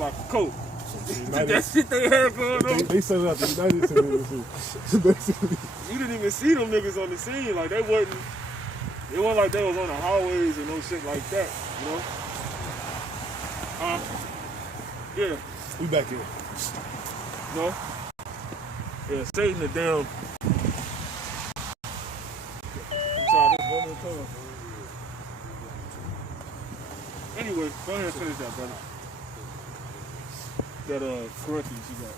like a coat. That shit they had going on. They set it out the United States. You didn't even see them niggas on the scene. Like they wasn't. It wasn't like they was on the hallways and no shit like that. You know. Yeah. We back here. No. Yeah, Satan the damn. Try this one more time. Anyway, go ahead and finish that, brother. That Corinthians you got.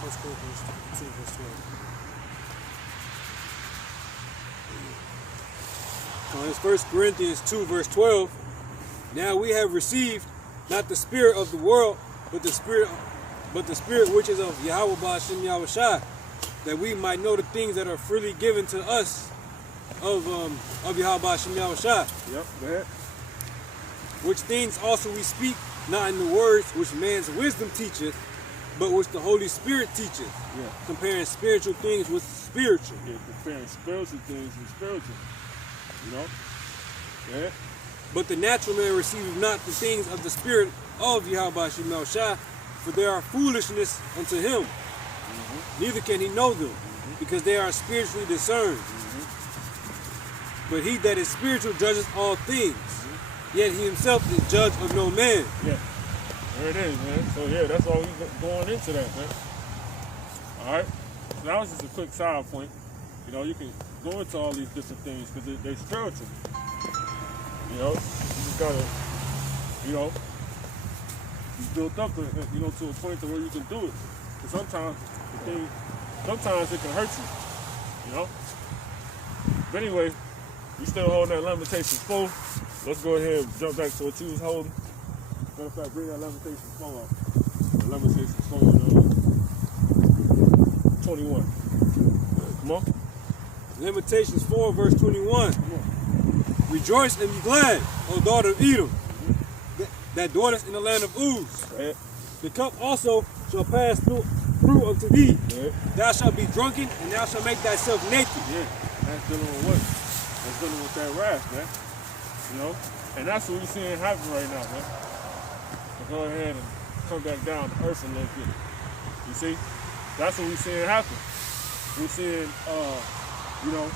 First Corinthians 2, verse 12. It's 1 Corinthians 2, verse 12. Now we have received not the spirit of the world, but the spirit which is of Yahweh Ba'ashem Yahushua, that we might know the things that are freely given to us of Yahweh Ba'ashem Yahushua. Yep, go ahead. Which things also we speak, not in the words which man's wisdom teacheth, but which the Holy Spirit teacheth. Yeah. Comparing spiritual things with spiritual. Yeah, comparing spiritual things with spiritual. You know? Yeah. But the natural man receiveth not the things of the spirit of Yahweh Ba'ashem Yahushua, for they are foolishness unto him. Neither can he know them, because they are spiritually discerned. But he that is spiritual judges all things, yet he himself is judge of no man. Yeah, there it is, man. So yeah, that's all we going into that, man. All right. So that was just a quick side point. You know, you can go into all these different things because they're spiritual. You know, you just gotta, you know, be built up, you know, to a point to where you can do it. Because sometimes it can hurt you. You know. But anyway, we still holding that Lamentations 4. Let's go ahead and jump back to what you was holding. Matter of fact, bring that Lamentations 4 up. The Lamentations 4 21. Come on. Lamentations 4, verse 21. Come on. Rejoice and be glad, O daughter of Edom, that dwellest in the land of Uz. Right. The cup also shall pass through unto thee. Right. Thou shalt be drunken, and thou shalt make thyself naked. Yeah, that's dealing with what? That's dealing with that wrath, man. You know? And that's what we're seeing happen right now, man. So go ahead and come back down to earth a little bit. You see? That's what we're seeing happen. We're seeing, you know,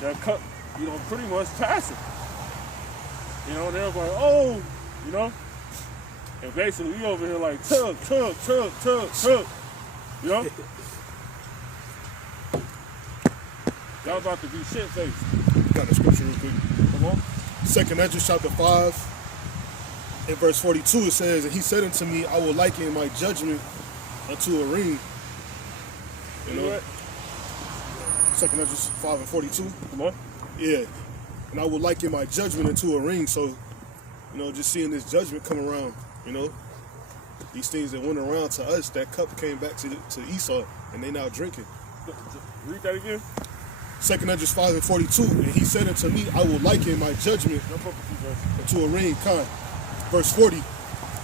that cup, you know, pretty much passing. You know, and everybody, oh, you know? And basically, we over here like, tug. You know? Y'all about to be shit-faced. Got the scripture real quick. Come on. 2 Ezra chapter 5, in verse 42, it says, and he said unto me, I will liken my judgment unto a ring. You know? 2 Ezra 5 and 42. Come on. Yeah. And I will liken my judgment into a ring. So, you know, just seeing this judgment come around, you know, these things that went around to us, that cup came back to Esau, and they now drinking. Read that again. 2 Ezra 5 and 42, and he said unto me, I will liken my judgment unto a ring. Verse 40,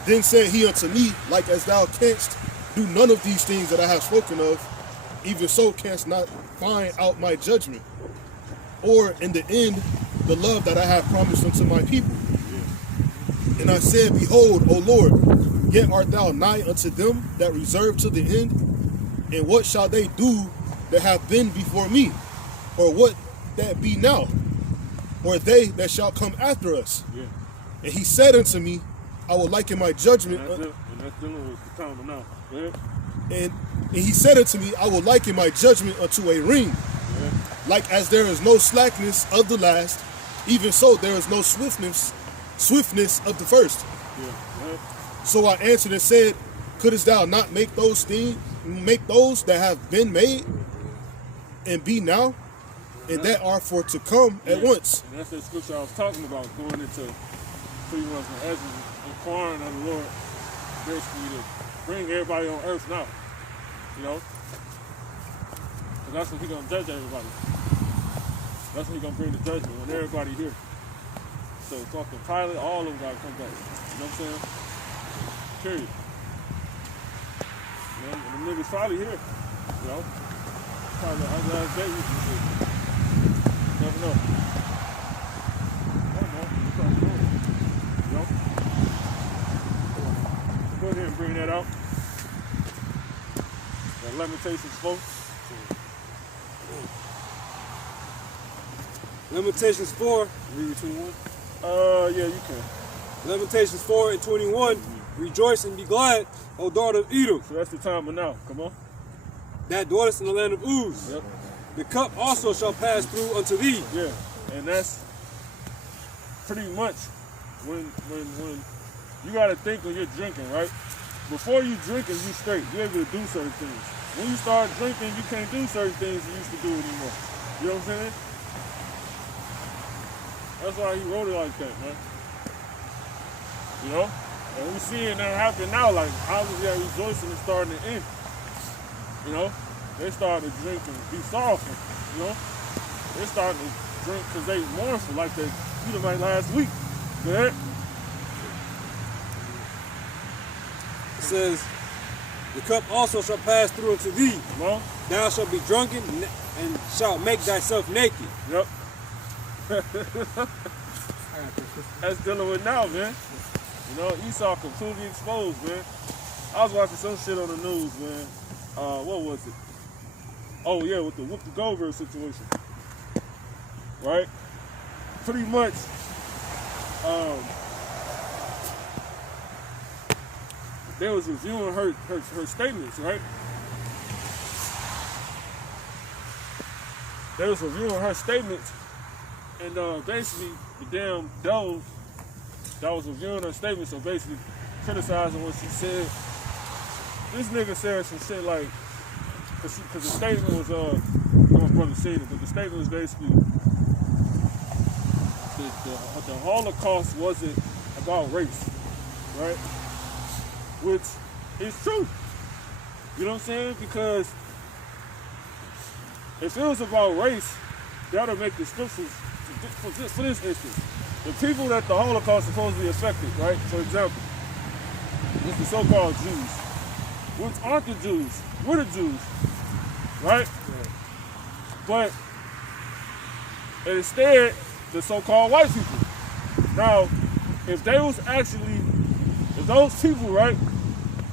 then said he unto me, like as thou canst do none of these things that I have spoken of, even so canst not find out my judgment, or in the end the love that I have promised unto my people. And I said, behold, O Lord, yet art thou nigh unto them that reserve to the end, and what shall they do that have been before me? Or what that be now, or they that shall come after us. Yeah. And he said unto me, I will liken my judgment. And that's dealing with the time now. Yeah. And he said unto me, I will liken my judgment unto a ring. Yeah. Like as there is no slackness of the last, even so there is no swiftness of the first. Yeah. Yeah. So I answered and said, couldst thou not make those that have been made and be now? And that are for to come at once. And that's that scripture I was talking about, going into pretty much the essence, inquiring of the Lord, basically to bring everybody on earth now. You know? Because that's when he's going to judge everybody. That's when he's going to bring the judgment, when everybody here. So fucking Pilate, all of them got to come back. You know what I'm saying? Period. You know, and the niggas probably here. You know? Probably our last day we can see. Never know. Hey man, you trying to do it. You know? Go ahead and bring that out. That Lamentations 4. Lamentations 4. Read 21. Yeah, you can. Lamentations 4 and 21. Rejoice and be glad, O daughter of Edom. So that's the time of now. Come on. That dwellest in the land of Uz. Yep. The cup also shall pass through unto thee. Yeah, and that's pretty much when you gotta think when you're drinking, right? Before you drinking, you straight. You're able to do certain things. When you start drinking, you can't do certain things you used to do anymore. You know what I'm saying? That's why he wrote it like that, man. You know? And we seeing that happen now, like obviously that rejoicing is starting to end. You know? They started to drink and be sorrowful, you know? They started to drink because they mournful, like they like last week. Go ahead. It says, the cup also shall pass through unto thee. Come on. Thou shalt be drunken and shalt make thyself naked. Yep. That's dealing with now, man. You know, Esau completely exposed, man. I was watching some shit on the news, man. What was it? Oh yeah, with the Goldberg situation, right? Pretty much, they was reviewing her statements, right? They was reviewing her statements, and basically the damn devil that was reviewing her statements, so basically criticizing what she said. This nigga said some shit like, cause the statement was, my brother seen it, but the statement was basically, the Holocaust wasn't about race, right? Which is true. You know what I'm saying? Because if it was about race, that'll make the scriptures, for this instance, the people that the Holocaust supposedly affected, right? For example, it's the so-called Jews. Which aren't the Jews. We're the Jews. Right? But instead, the so-called white people. Now, if those people, right,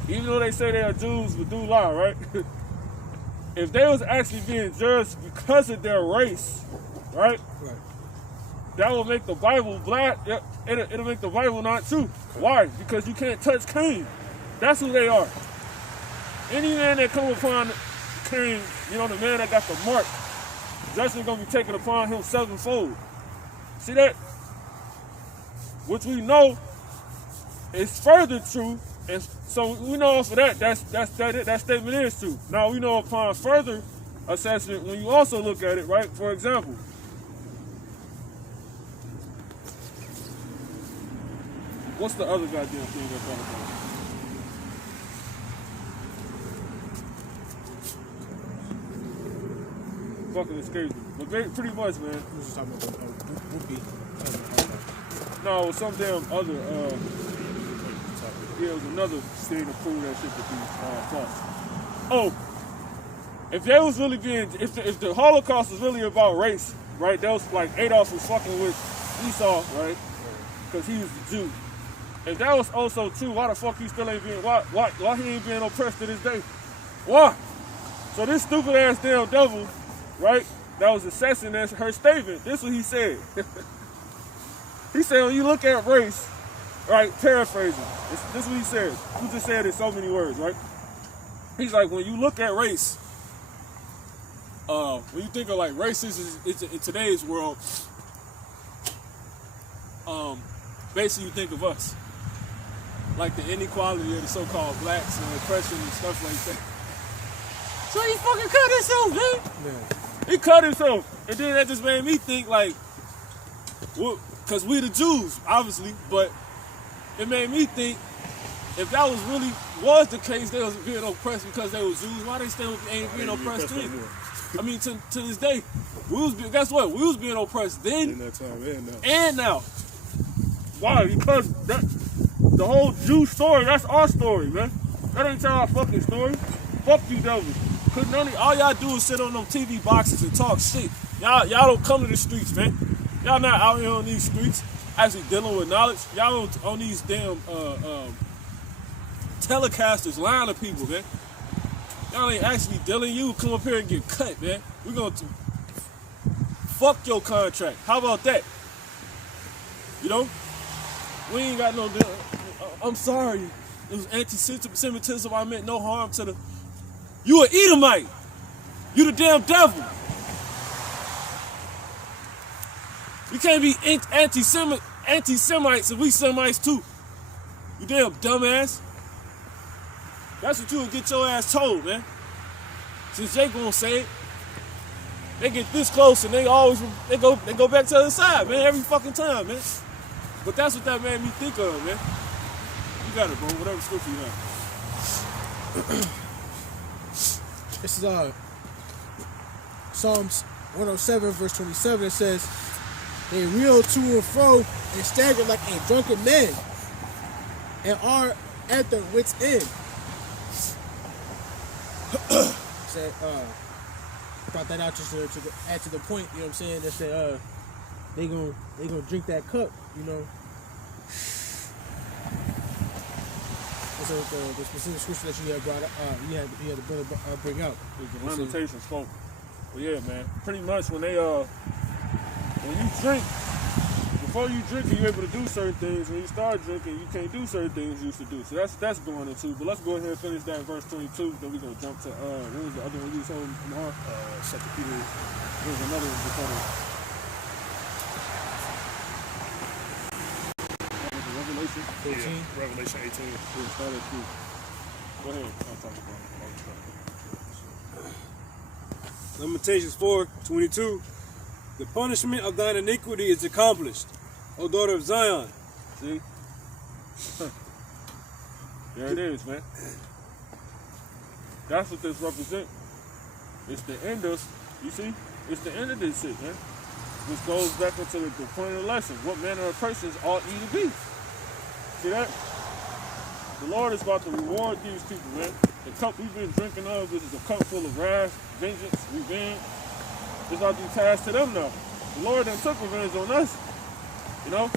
even though they say they are Jews but do lie, right? If they was actually being judged because of their race, right? That will make the Bible black. It'll make the Bible not true. Why? Because you can't touch Cain. That's who they are. Any man that come upon Cain, you know, the man that got the mark, judgment gonna be taken upon him sevenfold. See that? Which we know is further true, and so we know off of that statement is true. Now we know upon further assessment, when you also look at it, right? For example, what's the other goddamn thing that's on the phone? Fucking escaped me. But pretty much, man. We was just talking about whoopee. No, it was some damn other, yeah, it was another thing to prove that shit to be false. Oh, if they was really being, if the Holocaust was really about race, right, that was like Adolf was fucking with Esau, right, because he was the Jew. If that was also true, why the fuck he still ain't being, why he ain't being oppressed to this day? Why? So this stupid ass damn devil, right, that was assessing her statement, this is what he said. He said, when you look at race, right, paraphrasing, this is what he said. He just said it in so many words, right? He's like, when you look at race, when you think of like racism in today's world, basically you think of us. Like the inequality of the so-called blacks and oppression and stuff like that. So he fucking cut himself, man. He cut himself. And then that just made me think like, because we the Jews, obviously, but it made me think if that was really the case, they was being oppressed because they were Jews, why they still ain't being oppressed then? I mean, to this day, guess what? We was being oppressed then In that time, and now. Why? Because the whole Jew story, that's our story, man. That ain't our fucking story. Fuck you, devils. All y'all do is sit on them TV boxes and talk shit. Y'all don't come to the streets, man. Y'all not out here on these streets actually dealing with knowledge. Y'all on these damn telecasters lying to people, man. Y'all ain't actually dealing. You come up here and get cut, man. We're going to fuck your contract. How about that? You know? We ain't got no... I'm sorry. It was anti-Semitism. I meant no harm to the... You an Edomite. You the damn devil. You can't be anti-Semites if we Semites too. You damn dumbass. That's what you would get your ass told, man. Since Jake won't say it. They get this close and they go back to the other side, man, every fucking time, man. But that's what that made me think of, man. You got it, bro. Whatever scripture you have. This is Psalms 107, verse 27. It says, "They reel to and fro and stagger like a drunken man, and are at their wits' end." Said, brought that out just to add to the point. You know what I'm saying? That said, they gonna drink that cup. You know. So the specific scripture that you had brought up, you had the brother bring out. The Lamentations spoke. Well, yeah, man. Pretty much when you drink, before you drink, you're able to do certain things. When you start drinking, you can't do certain things you used to do. So that's going into. But let's go ahead and finish that in verse 22. Then we're gonna jump to what was the other one you told me? 2 Peter. There's another one before that. Revelation 18. Yeah, Revelation 18. Go ahead. I'll talk about it. Lamentations 4:22. The punishment of thine iniquity is accomplished, O daughter of Zion. See? There it is, man. That's what this represents. It's the end of, you see? It's the end of this shit, man. Which goes back into the point of the lesson. What manner of persons ought ye to be? See that? The Lord is about to reward these people, man. The cup we've been drinking of, this is a cup full of wrath, vengeance, revenge. It's about to be passed to them now. The Lord done took revenge on us. You know?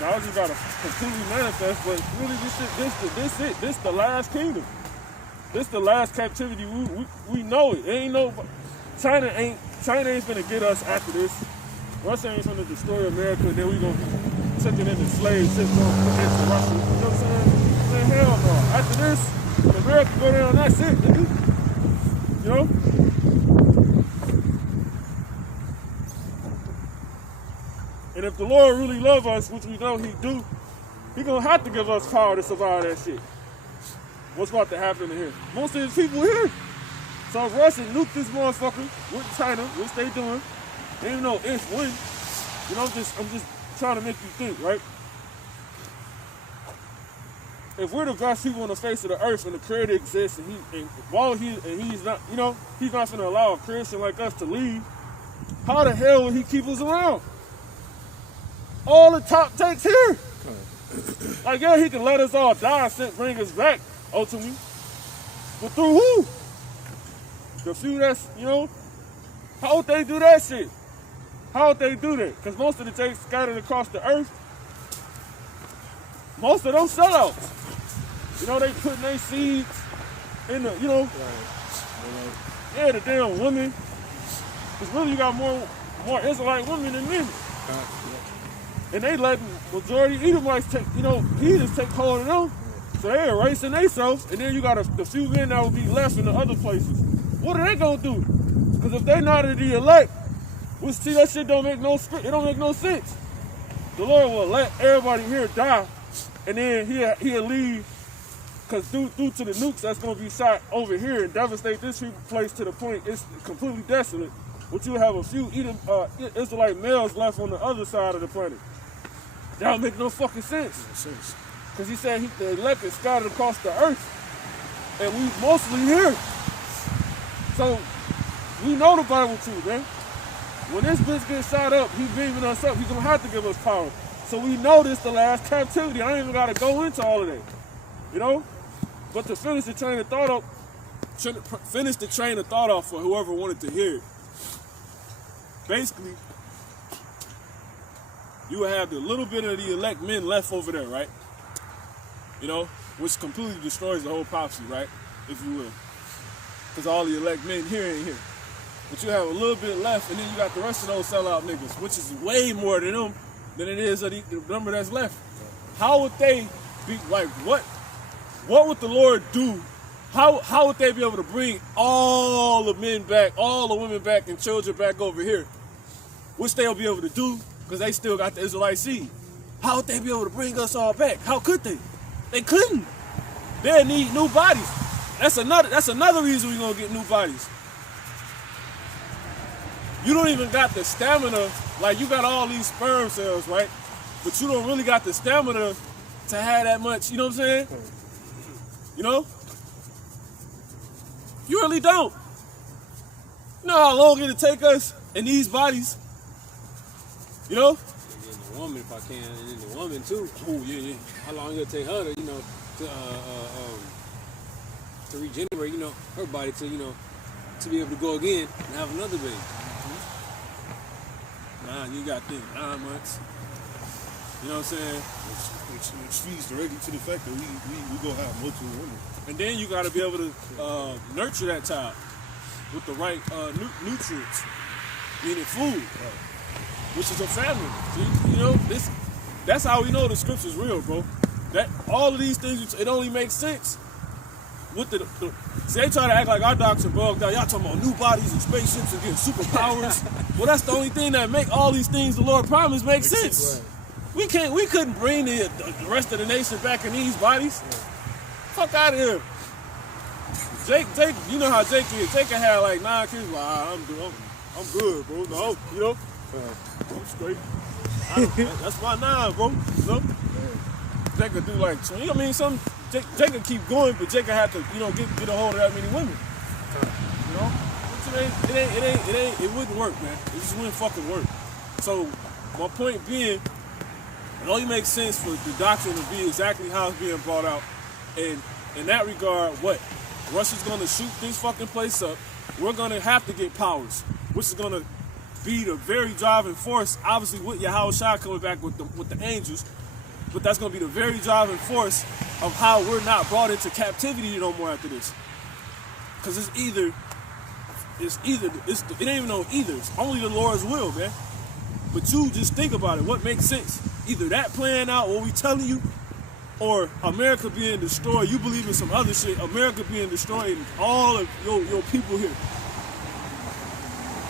Now I just gotta completely manifest, but really this the last kingdom. This the last captivity. We know it. Ain't no China ain't gonna get us after this. Russia ain't gonna destroy America, and then we gonna take it into slaves, just gonna put it to Russia. You know what I'm saying? Man, hell no. After this, when America go down, that's it, nigga. You know? And if the Lord really love us, which we know he do, he gonna have to give us power to survive that shit. What's about to happen here? Most of his people here. So if Russia nuke this motherfucker with China, which they doing, they even know it's when. You know, I'm just trying to make you think, right? If we're the best people on the face of the earth and the Creator exists, and he's not, you know, he's not gonna allow a Christian like us to leave, how the hell will he keep us around? All the top takes here. Like, yeah, he can let us all die and bring us back, ultimately. But through who? The few that's, you know, how would they do that shit? How would they do that? Because most of the takes scattered across the earth, most of them sellouts. You know, they putting their seeds in the, you know, yeah, the damn women. Because really you got more Israelite women than men. And they letting majority Edomites take, you know, heathens take hold of them. So they erasing themselves, and then you got the few men that will be left in the other places. What are they gonna do? Because if they not in the elect, we see that shit don't make no sense. The Lord will let everybody here die, and then he'll leave, because due to the nukes that's gonna be shot over here and devastate this place to the point it's completely desolate. But you have a few Israelite males left on the other side of the planet. That don't make no fucking sense. Because he said the elect is scattered across the earth. And we mostly here. So, we know the Bible too, man. When this bitch gets shot up, he's beaming us up. He's going to have to give us power. So we know this the last captivity. I ain't even got to go into all of that. You know? But to finish the train of thought up, finish the train of thought off for whoever wanted to hear it. Basically, you will have the little bit of the elect men left over there, right? You know, which completely destroys the whole prophecy, right? If you will. Because all the elect men here ain't here. But you have a little bit left, and then you got the rest of those sellout niggas, which is way more than them than it is of the number that's left. How would they be, like, what would the Lord do? How would they be able to bring all the men back, all the women back, and children back over here? Which they'll be able to do, because they still got the Israelite seed. How would they be able to bring us all back? How could they? They couldn't. They need new bodies. That's another reason we're gonna get new bodies. You don't even got the stamina, like you got all these sperm cells, right? But you don't really got the stamina to have that much, you know what I'm saying? You know? You really don't. You know how long it'll take us in these bodies? You know? And then the woman, if I can, and then the woman too. Oh yeah. How long it'll take her to, you know, to regenerate, you know, her body to, you know, to be able to go again and have another baby. Nah, you got to think 9 months. You know what I'm saying? Which feeds directly to the fact that we gonna have multiple women. And then you got to be able to nurture that child with the right nutrients, meaning food, which is a family. So you know, that's how we know the scripture's real, bro. That all of these things, it only makes sense. With see, they try to act like our doctrine bugged out. Y'all talking about new bodies and spaceships and getting superpowers. Well, that's the only thing that make all these things the Lord promised make sense. Right. We couldn't bring the rest of the nation back in these bodies. Yeah. Fuck out of here. Jake, you know how Jake is. Jake can have like 9 kids. Like, I'm good, bro. No, you know, I'm straight. That's my 9, bro. You know? Jake could do like 20. I mean, Jake could keep going, but Jake could have to, you know, get a hold of that many women. You know, it wouldn't work, man. It just wouldn't fucking work. So my point being, it only makes sense for the doctrine to be exactly how it's being brought out. And in that regard, what? Russia's gonna shoot this fucking place up. We're gonna have to get powers, which is gonna be the very driving force. Obviously, with Yahweh Shai coming back with the angels, but that's gonna be the very driving force of how we're not brought into captivity no more after this. Because it ain't even no either. It's only the Lord's will, man. But you just think about it. What makes sense? Either that playing out, what we telling you, or America being destroyed. You believe in some other shit. America being destroyed and all of your people here.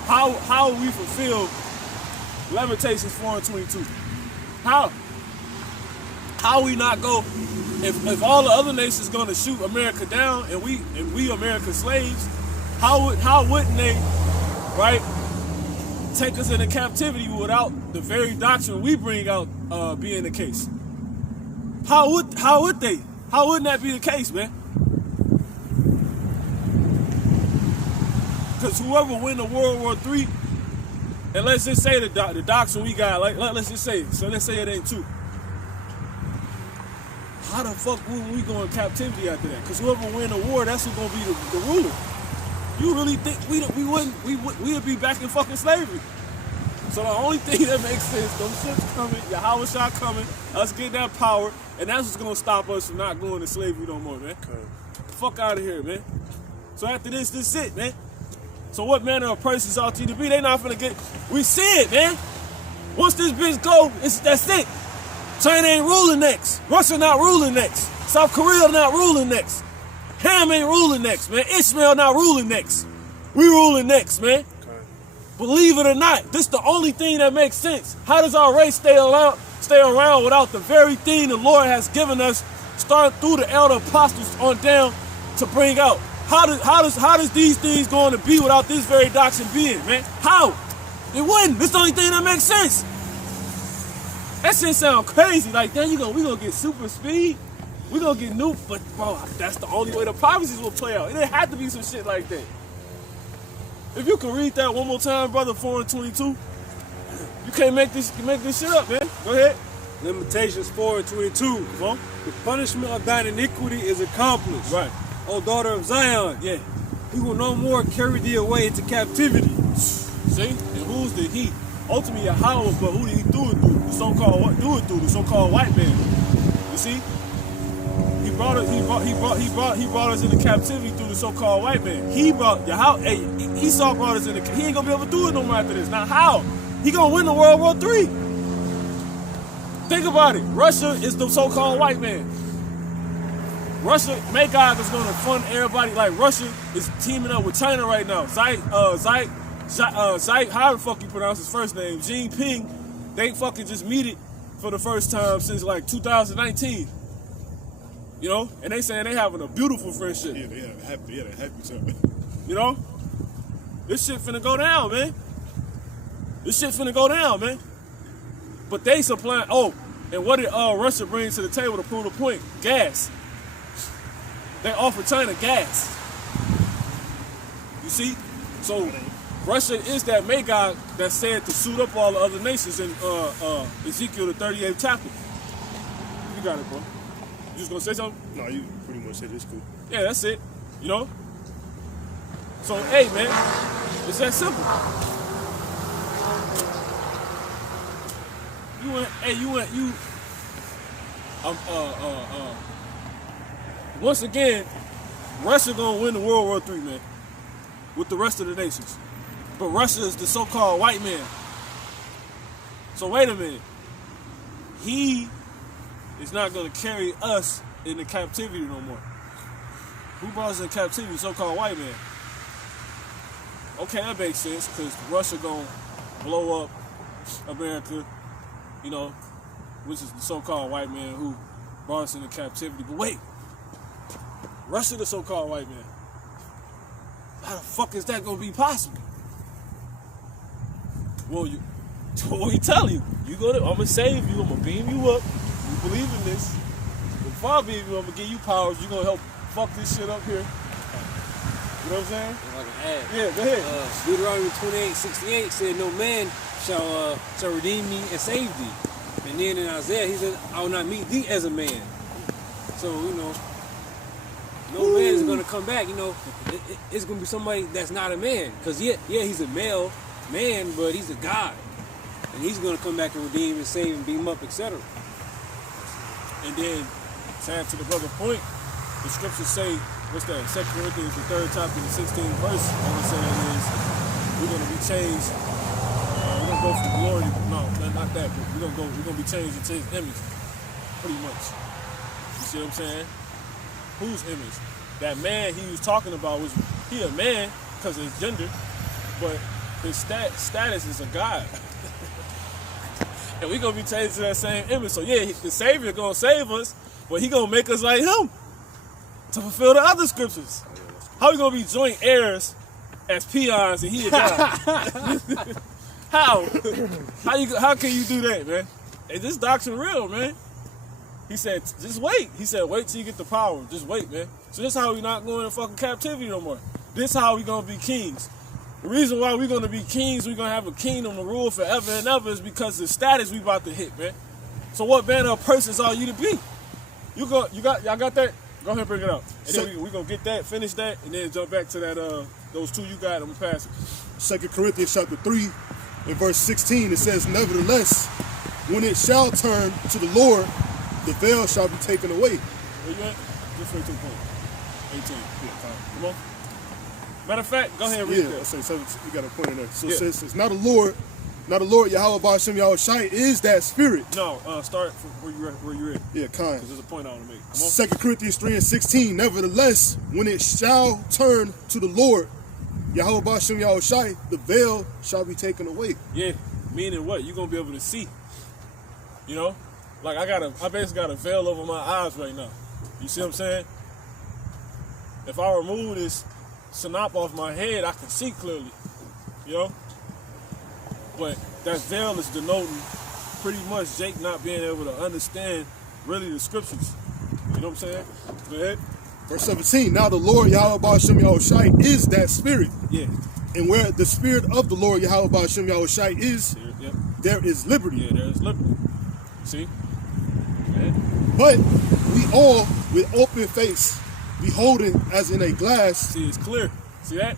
How will we fulfill Lamentations 4:22? How we not go if all the other nations gonna shoot America down and we American slaves? How wouldn't they, right, take us into captivity without the very doctrine we bring out being the case? How would they? How wouldn't that be the case, man? Because whoever win the World War III, and let's just say the doctrine we got, like let's just say, so let's say it ain't true. How the fuck would we go in captivity after that? Because whoever win the war, that's who's gonna be the ruler. You really think we would be back in fucking slavery? So the only thing that makes sense, those ships coming, Yahweh Shai coming, us getting that power, and that's what's gonna stop us from not going to slavery no more, man. Okay. Fuck out of here, man. So after this is it, man. So what manner of persons ought you to be? They not gonna get. We see it, man. Once this bitch go, that's it. China ain't ruling next. Russia not ruling next. South Korea not ruling next. Ham ain't ruling next, man. Ishmael not ruling next. We ruling next, man. Okay. Believe it or not, this is the only thing that makes sense. How does our race stay around without the very thing the Lord has given us, starting through the elder apostles on down to bring out? How does these things going to be without this very doctrine being, man? How? It wouldn't. This is the only thing that makes sense. That shit sound crazy. Like, then we gonna get super speed. We gonna get new, but bro, that's the only way the prophecies will play out. It had to be some shit like that. If you can read that one more time, brother, 4:22, you can't make this shit up, man. Go ahead. Lamentations 4:22. Well, the punishment of thine iniquity is accomplished. Right. O daughter of Zion. Yeah. He will no more carry thee away into captivity. See? And who's the he? Ultimately Yahweh, but who did he do it through? The so-called the so-called white man. You see? He brought us into captivity through the so-called white man. Esau brought us into. He ain't gonna be able to do it no more after this. Now how? He gonna win the World War III. Think about it. Russia is the so-called white man. Russia, Magog is gonna fund everybody. Like Russia is teaming up with China right now. How the fuck you pronounce his first name? Jinping. They fucking just meet it for the first time since like 2019. You know, and they saying they having a beautiful friendship. Yeah, they're happy something. You know, this shit finna go down, man. This shit finna go down, man. But they supplying. Oh, and what did Russia bring to the table to prove the point? Gas. They offer China gas. You see, so Russia is that Magog that said to suit up all the other nations in Ezekiel the 38th chapter. You got it, bro. You just gonna say something? No, you pretty much said it's cool. Yeah, that's it. You know? So, hey, man, it's that simple. Once again, Russia gonna win the World War III, man, with the rest of the nations. But Russia is the so-called white man. So wait a minute. He is not gonna carry us into captivity no more. Who brought us in captivity? So-called white man. Okay, that makes sense, because Russia gonna blow up America, you know, which is the so-called white man who brought us into captivity. But wait, Russia the so-called white man. How the fuck is that gonna be possible? Well, he tell you, I'm gonna save you, I'm gonna beam you up. You believe in this. Before I beam you, I'm gonna give you powers. You're gonna help fuck this shit up here. You know what I'm saying? Like an ad. Yeah, go ahead. Deuteronomy 28:68 said, "No man shall redeem thee and save thee." And then in Isaiah, he said, "I will not meet thee as a man." So, you know, no man is going to come back. You know, it's going to be somebody that's not a man. Because, yeah, he's a male man, but he's a God. And he's going to come back and redeem and save and beam him up, etc. And then, to add to the brother's point, the scriptures say, what's that? 2 Corinthians, the 3rd chapter, the 16th verse. All I'm saying is, we're going to be changed. We're going to go from glory to, no, not that, but we're going to be changed into his image. Pretty much. You see what I'm saying? Whose image? That man he was talking about, was he a man because of his gender, but his status is a God. And we're going to be changed to that same image. So yeah, the Savior going to save us, but he going to make us like him to fulfill the other scriptures. How we going to be joint heirs as peons and he a God? How? How can you do that, man? Is this doctrine real, man? He said, just wait. He said, wait till you get the power. Just wait, man. So this is how we not going into fucking captivity no more. This is how we going to be kings. The reason why we're going to be kings, we're going to have a kingdom to rule forever and ever is because the status we about to hit, man. So what manner of persons are you to be? Y'all got that? Go ahead and bring it up. And then we're going to get that, finish that, and then jump back to that, those two you got. I'm going to pass it. 2 Corinthians chapter 3 and verse 16, it says, "Nevertheless, when it shall turn to the Lord, the veil shall be taken away." Where you at? Just right to the point. 18. Yeah, come on. Matter of fact, go ahead and read that. So you got a point in there. So it says, "It's not a Lord Yahweh Ba'ashem Yahushai is that spirit." No, start from where you're at. Yeah, kind. Because there's a point I want to make. Come on. 2 Corinthians 3 and 16, "Nevertheless, when it shall turn to the Lord Yahweh Ba'ashem Yahushai, the veil shall be taken away." Yeah, meaning what? You're going to be able to see. You know? Like I basically got a veil over my eyes right now. You see what I'm saying? If I remove this sanop off my head, I can see clearly. You know? But that veil is denoting pretty much Jake not being able to understand really the scriptures. You know what I'm saying? Go ahead. Verse 17, "Now the Lord Yahweh Ba'ashem Yahushai is that spirit." Yeah. And where the spirit of the Lord Yahweh Ba'ashem Yahushai is, there is liberty. Yeah, there is liberty. See? Okay. But we all, with open face, beholding as in a glass. See, it's clear. See that?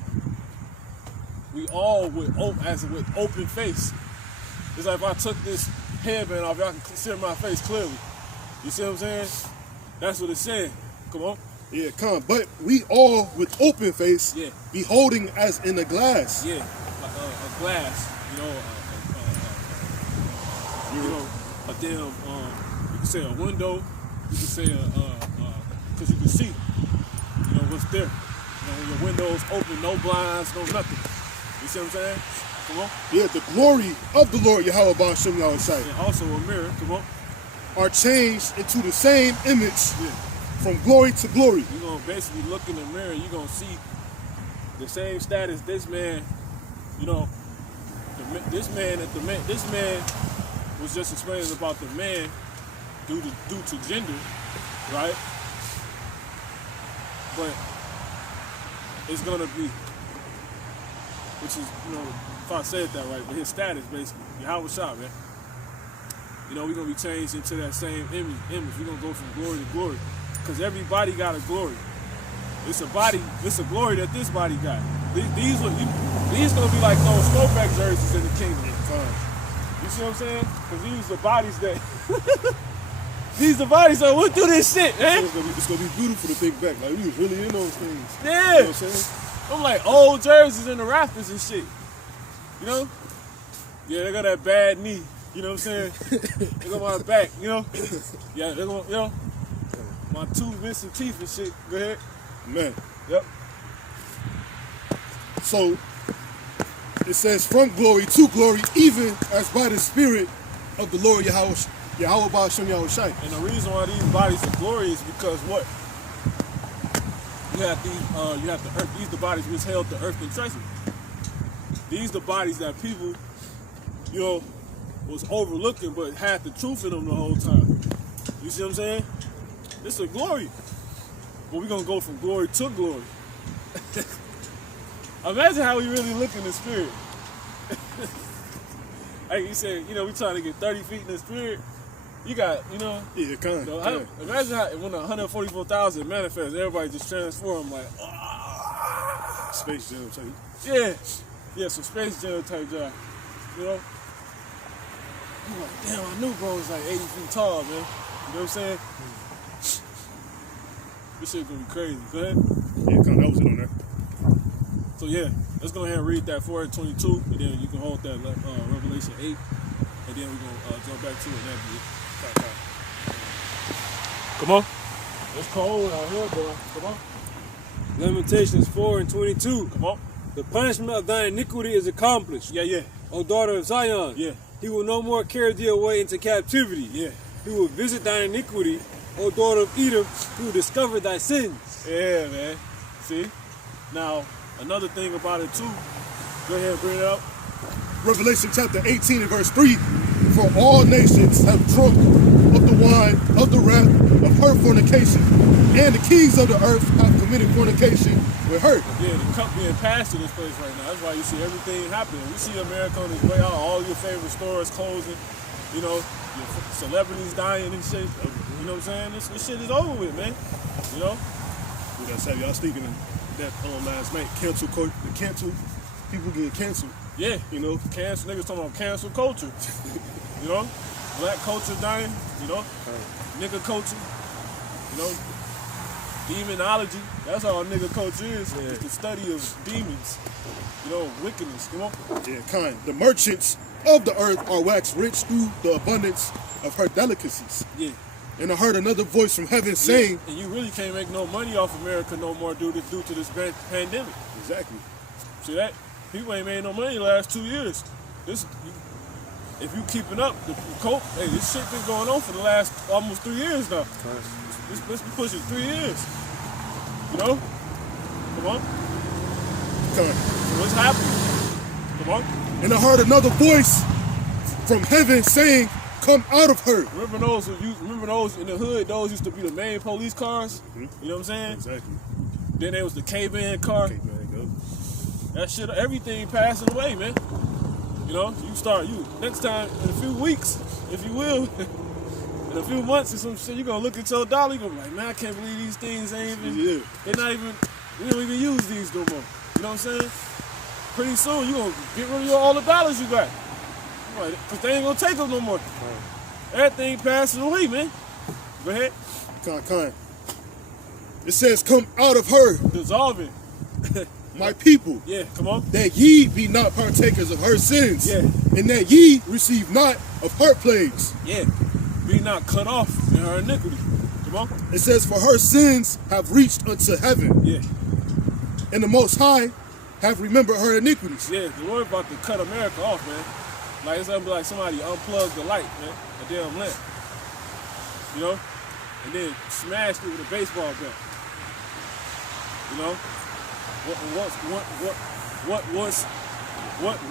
We all with open face. It's like if I took this headband off, y'all can see my face clearly. You see what I'm saying? That's what it's saying. Come on. Yeah, come. But we all with open face, Yeah. beholding as in a glass. Yeah, a glass. A damn. You can say a window. You can say because you can see. What's there. When your window's open, no blinds, no nothing. You see what I'm saying? Come on. Yeah, the glory of the Lord Yahweh Ba'ashem Yahushai And also a mirror. Come on. are changed into the same image Yeah. from glory to glory. You're going to basically look in the mirror, you're going to see the same status this man, this man was just explaining about the man due to gender, right? But it's going to be, which is, if I said that right, but his status basically, Yahweh Shah, man. We're going to be changed into that same image. We're going to go from glory to glory. Because everybody got a glory. It's a glory that this body got. These going to be like those throwback jerseys in the kingdom. You see what I'm saying? Because these are bodies that went through this shit, man. It's gonna be beautiful to think back. Like we was really in those things. Yeah. You know what I'm saying? I'm like old jerseys in the rafters and shit. Yeah, they got that bad knee. You know what I'm saying? They got my back, Yeah, they got, my two missing teeth and shit. Go ahead. Man. Yep. So it says from glory to glory, even as by the Spirit of the Lord Yahweh Ba'ashem Yahushai. And the reason why these bodies are glory is because what? You have the earth. These the bodies which held the earth in treasure. These the bodies that people, was overlooking but had the truth in them the whole time. You see what I'm saying? It's a glory. But we're gonna go from glory to glory. Imagine how we really look in the spirit. Like you said, we trying to get 30 feet in the spirit. You got, Yeah, kind of. imagine how when 144,000 manifests, everybody just transform like, Space Jam type. yeah, some Space Jam type job, I'm like, damn, I knew bro was like 80 feet tall, man. You know what I'm saying? This shit gonna be crazy. Go ahead. Yeah, kind of. That was it on there. So yeah, let's go ahead and read that 4:22, and then you can hold that Revelation 8, and then we're gonna jump back to it. And that'll be it. Come on. It's cold out here, boy. Come on. Lamentations 4:22. Come on. The punishment of thine iniquity is accomplished. Yeah. O daughter of Zion. Yeah. He will no more carry thee away into captivity. Yeah. He will visit thine iniquity. O daughter of Edom, he will discover thy sins. Yeah, man. See? Now, another thing about it too. Go ahead and bring it up. Revelation chapter 18 and verse 3. For all nations have drunk of the wine of the wrath of her fornication, and the kings of the earth have committed fornication with her. Yeah, the cup being passed to this place right now. That's why you see everything happening. We see America on its way out, all your favorite stores closing, your celebrities dying and shit. You know what I'm saying? This shit is over with, man. Well, that's how y'all speaking in that last night. Cancel people getting canceled. Yeah, cancel niggas talking about cancel culture. Black culture dying, nigga culture, demonology. That's all nigga culture is. Yeah. It's the study of demons, wickedness. Come on. Yeah, kind. The merchants of the earth are waxed rich through the abundance of her delicacies. Yeah. And I heard another voice from heaven saying, and you really can't make no money off America no more due to this pandemic. exactly. See that? People ain't made no money the last 2 years. If you keeping up, this shit been going on for the last almost 3 years now. Let's be pushing 3 years. Come on. What's happening? Come on. And I heard another voice from heaven saying, come out of her. Remember those in the hood? Those used to be the main police cars. You know what I'm saying? Exactly. Then there was the K-Man car. Okay, man, go. That shit, everything passing away, man. Next time in a few weeks, if you will, in a few months or some shit, you're gonna look at your dollar, you're gonna be like, man, I can't believe these things ain't even, we don't even use these no more. You know what I'm saying? Pretty soon you gonna get rid of all the dollars you got. Right, cause they ain't gonna take them no more. Everything passes away, man. Go ahead. Kind. It says, come out of her, Dissolving. my people, Yeah, come on. that ye be not partakers of her sins, Yeah. and that ye receive not of her plagues. Yeah. Be not cut off in her iniquity. Come on. It says, for her sins have reached unto heaven, Yeah. and the Most High have remembered her iniquities. Yeah, the Lord about to cut America off, man. Like it's gonna be like somebody unplugged the light, man. A damn lamp. You know? And then smashed it with a baseball bat. You know? What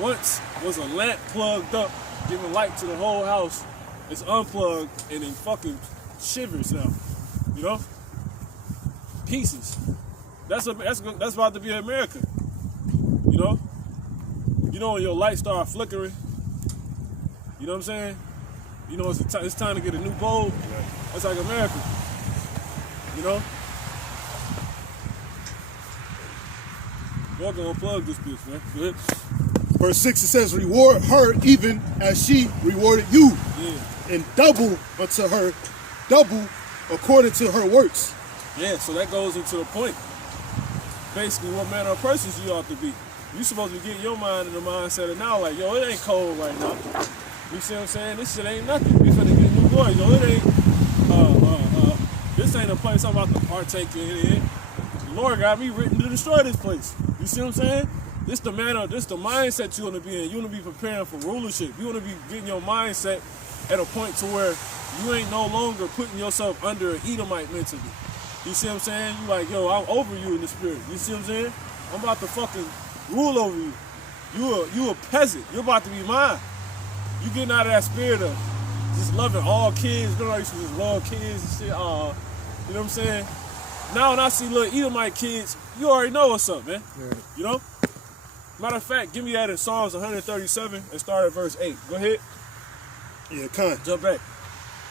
once was a lamp plugged up, giving light to the whole house, it's unplugged and in fucking shivers now. You know? Pieces. That's about to be America. You know? You know when your light start flickering. You know what I'm saying? You know it's time to get a new bulb. That's like America. You know? Y'all gonna unplug this bitch, man. Go ahead. Verse 6, it says, reward her even as she rewarded you, Yeah. and double unto her, double according to her works. Yeah, so that goes into the point. Basically, what manner of persons you ought to be. You supposed to be getting your mind in the mindset of now, like, yo, it ain't cold right now. You see what I'm saying? This shit ain't nothing. We finna get new boys. Yo, it ain't, this ain't a place I'm about to partake in. The Lord got me written to destroy this place. You see what I'm saying? This the mindset you want to be in. You want to be preparing for rulership. You want to be getting your mindset at a point to where you ain't no longer putting yourself under an Edomite mentally. You see what I'm saying? You like, yo, I'm over you in the spirit. You see what I'm saying? I'm about to fucking rule over you. You a peasant. You're about to be mine. You getting out of that spirit of just loving all kids. Remember I used to just love kids and shit. You know what I'm saying? Now when I see little Edomite kids, you already know what's up, man. Right. You know? Matter of fact, give me that in Psalms 137 and start at verse 8. Go ahead. Yeah, kind. Jump back.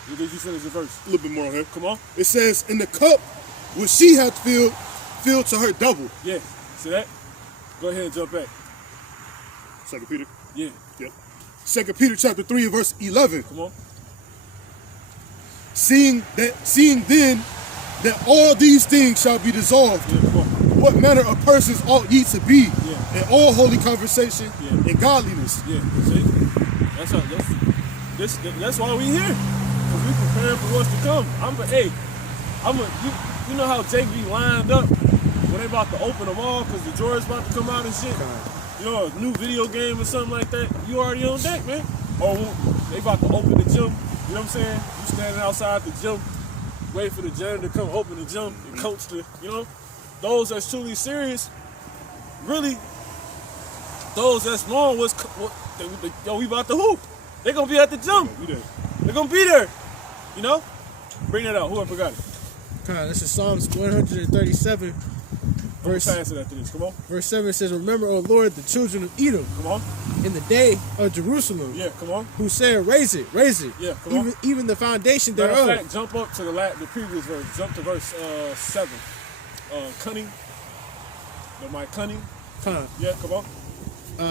Did you finish the verse? A little bit more on here. Come on. It says, in the cup which she hath filled to her double. Yeah. See that? Go ahead and jump back. 2 Peter. Yeah. Yep. 2 Peter chapter 3 verse 11. Come on. Seeing then that all these things shall be dissolved, Yeah, come on. what manner of persons ought ye to be Yeah. in all holy conversation Yeah. and godliness? Yeah. See? That's why we here. Because we preparing for what's to come. You know how Jake be lined up when they about to open them all because the Jordan's about to come out and shit? You know, a new video game or something like that, you already on deck, man. Or they about to open the gym, you know what I'm saying? You standing outside the gym, wait for the janitor to come open the gym and coach the, you know? Those that's truly serious, really, those that's knowing yo, we about to hoop. They gonna be at the gym. They're gonna be there, you know? Bring that out, whoever got it. This is Psalms 137, Verse pass it after this, come on. verse 7 says, remember, O Lord, the children of Edom, Come on. in the day of Jerusalem, Yeah, come on. who said, raise it, Yeah, come on. even the foundation Matter of thereof. fact, jump up to the previous verse. Jump to verse 7. Cunning. My cunning. Con. Yeah, come on.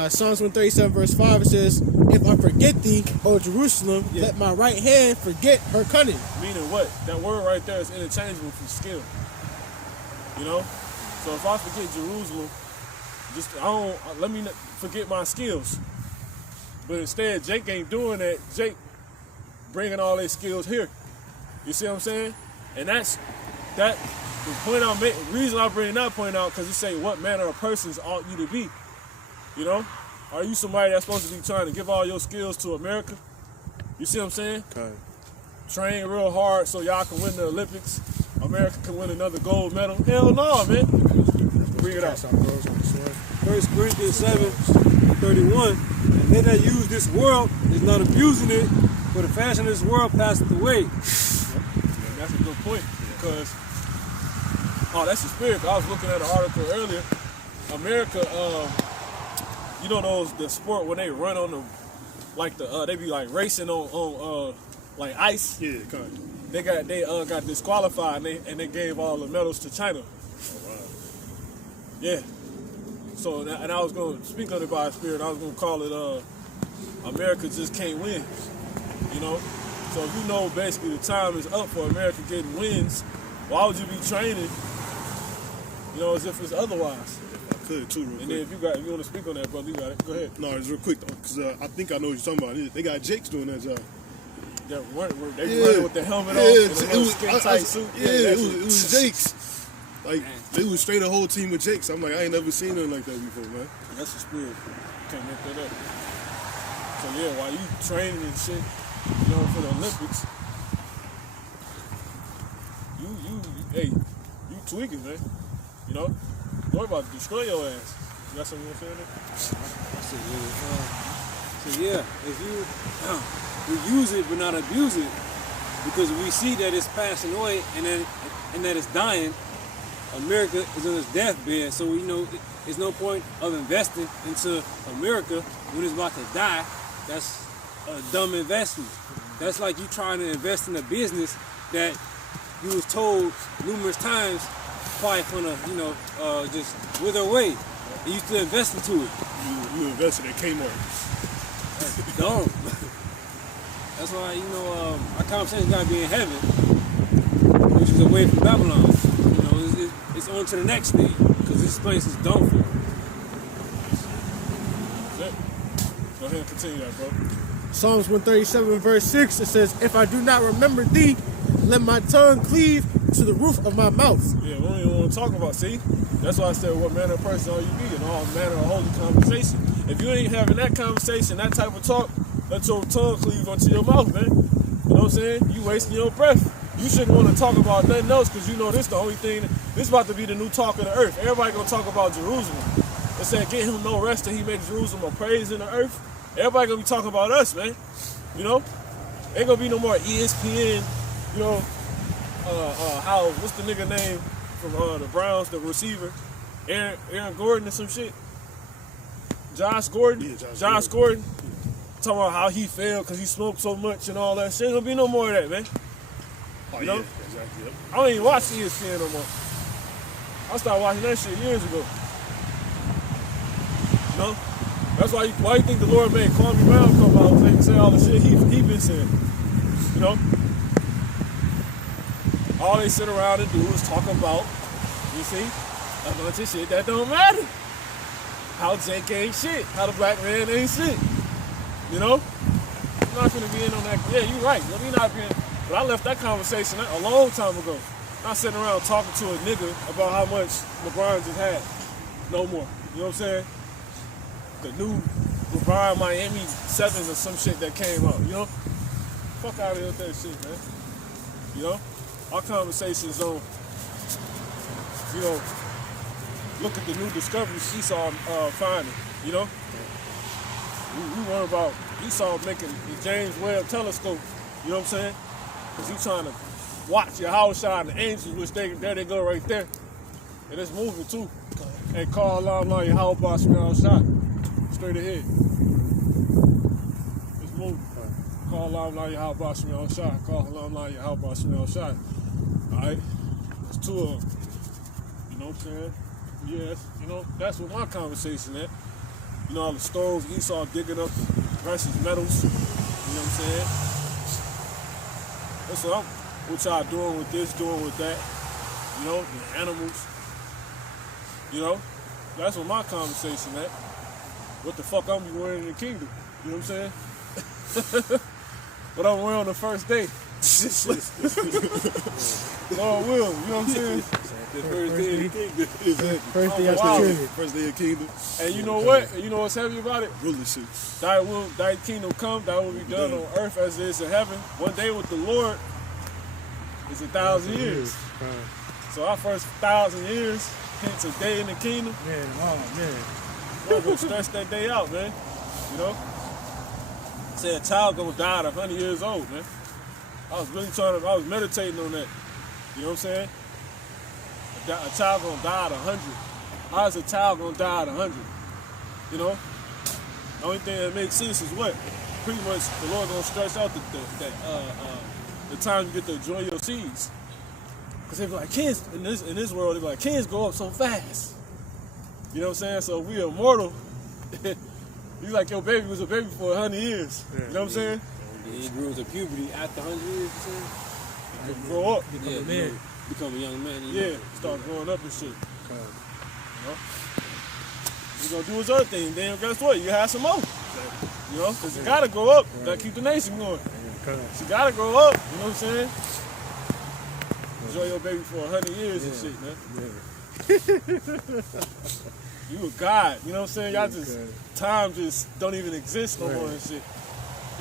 Psalms 137 verse 5, it says, if I forget thee, O Jerusalem, Yeah. let my right hand forget her cunning. Meaning what? That word right there is interchangeable for skill. You know? So if I forget Jerusalem, let me not forget my skills. But instead, Jake ain't doing that. Jake bringing all his skills here. You see what I'm saying? And that's the point I'm making. The reason I bring that point out because it say what manner of persons ought you to be. You know? Are you somebody that's supposed to be trying to give all your skills to America? You see what I'm saying? Okay. Train real hard so y'all can win the Olympics. America can win another gold medal. Hell no, man. Bring it out. 1 Corinthians 7:31. And they that use this world is not abusing it, for the fashion of this world passeth away. Yeah, that's a good point because, that's the spirit. I was looking at an article earlier. America, you know the sport when they run on they be like racing on like ice. Yeah, kind. They got disqualified and they gave all the medals to China. Oh, wow. Yeah. So, and I was going to speak on it by spirit. I was going to call it America just can't win. You know? So if you know basically the time is up for America getting wins, why would you be training, you know, as if it's otherwise? I could too, real quick. And then if you want to speak on that, brother, you got it. Go ahead. No, it's real quick though, because I think I know what you're talking about. They got Jakes doing that job. They running with the helmet on and a little skin-tight suit. It was Jakes. Like, they was straight a whole team with Jakes. I'm like, I ain't never seen nothing like that before, man. That's the spirit. Can't make that up. So yeah, while you training and shit, you know, for the Olympics, you tweaking, man. You know, boy about to destroy your ass. You got something you want to say there? So yeah, if we use it but not abuse it, because we see that it's passing away and that it's dying. America is on its deathbed, so we know there's no point of investing into America when it's about to die. That's a dumb investment. That's like you trying to invest in a business that you was told numerous times probably gonna, just wither away, and you still invest into it. You invested in Kmart. That's dumb. That's why, our conversation gotta be in heaven, which is away from Babylon. It's on to the next thing, because this place is done for. That's it. Go ahead and continue that, bro. Psalms 137 verse 6, it says, if I do not remember thee, let my tongue cleave to the roof of my mouth. Yeah, we don't even want to talk about, see? That's why I said what manner of person are you be in all manner of holy conversation. If you ain't having that conversation, that type of talk, let your tongue cleave onto your mouth, man. You know what I'm saying? You wasting your breath. You shouldn't want to talk about nothing else because you know this the only thing. This about to be the new talk of the earth. Everybody gonna talk about Jerusalem. It said, get him no rest till he makes Jerusalem a praise in the earth. Everybody gonna be talking about us, man. You know? Ain't gonna be no more ESPN, what's the nigga name from the Browns, the receiver? Aaron Gordon or some shit? Josh Gordon? Yeah, Josh Gordon. Talking about how he failed because he smoked so much and all that shit. Ain't gonna be no more of that, man. Oh, You know? yeah, exactly. Yep. I don't even watch ESPN no more. I started watching that shit years ago. You know? That's why you think the Lord made Kwame Brown come out and say all the shit he been saying. You know? All they sit around and do is talk about, you see, a bunch of shit that don't matter. How Jake ain't shit. How the black man ain't shit. You know? I'm not gonna be in on that. Yeah, you're right. Let me not be in. But I left that conversation a long time ago. Not sitting around talking to a nigga about how much LeBron just had. No more. You know what I'm saying? The new LeBron Miami 7s or some shit that came out, you know? Fuck out of here with that shit, man. You know? Our conversations on, look at the new discoveries Esau finding, you know? We learn about Esau making the James Webb telescope, you know what I'm saying? Because he's trying to watch your house shine the angels, which there they go right there. And it's moving too. And call Allah your how about shot. Straight ahead. It's moving. Call Allah your how about shot. Call Allah your how about shot. Alright? There's two of them. You know what I'm saying? Yes, that's what my conversation at. You know, all the stones, Esau digging up the precious metals. You know what I'm saying? That's what y'all doing with this, doing with that. You know, the animals. You know, that's what my conversation at. What the fuck I'm be wearing in the kingdom? You know what I'm saying? What I'm wearing on the first day. Lord will, you know what I'm saying? The first day of the kingdom. First day after kingdom. First day of kingdom. And you know what? And you know what's heavy about it? Rulership. Thy kingdom come, thy will be done on earth as it is in heaven. One day with the Lord is 1,000 years. So our first 1,000 years, hence a day in the kingdom. Man, oh man. We're gonna stress that day out, man. You know? Say a child gonna die at 100 years old, man. I was meditating on that. You know what I'm saying? A child gonna die at 100. How is a child gonna die at 100? You know? The only thing that makes sense is what? Pretty much the Lord gonna stretch out the time you get to enjoy your seeds. Because they be like, kids, in this world, they be like, kids grow up so fast. You know what I'm saying? So if we immortal, he's like your baby was a baby for 100 years. You know what I'm saying? He grew to puberty after 100 years, You grow up. Become a man. become a young man. Yeah, start growing up and shit. You know? He's gonna do his other thing. Then guess what? You have some more. You know? Because you gotta grow up. You gotta keep the nation going. You gotta grow up. You know what I'm saying? Enjoy your baby for 100 years and shit, man. You a god. You know what I'm saying? Y'all just, time just don't even exist no more and shit.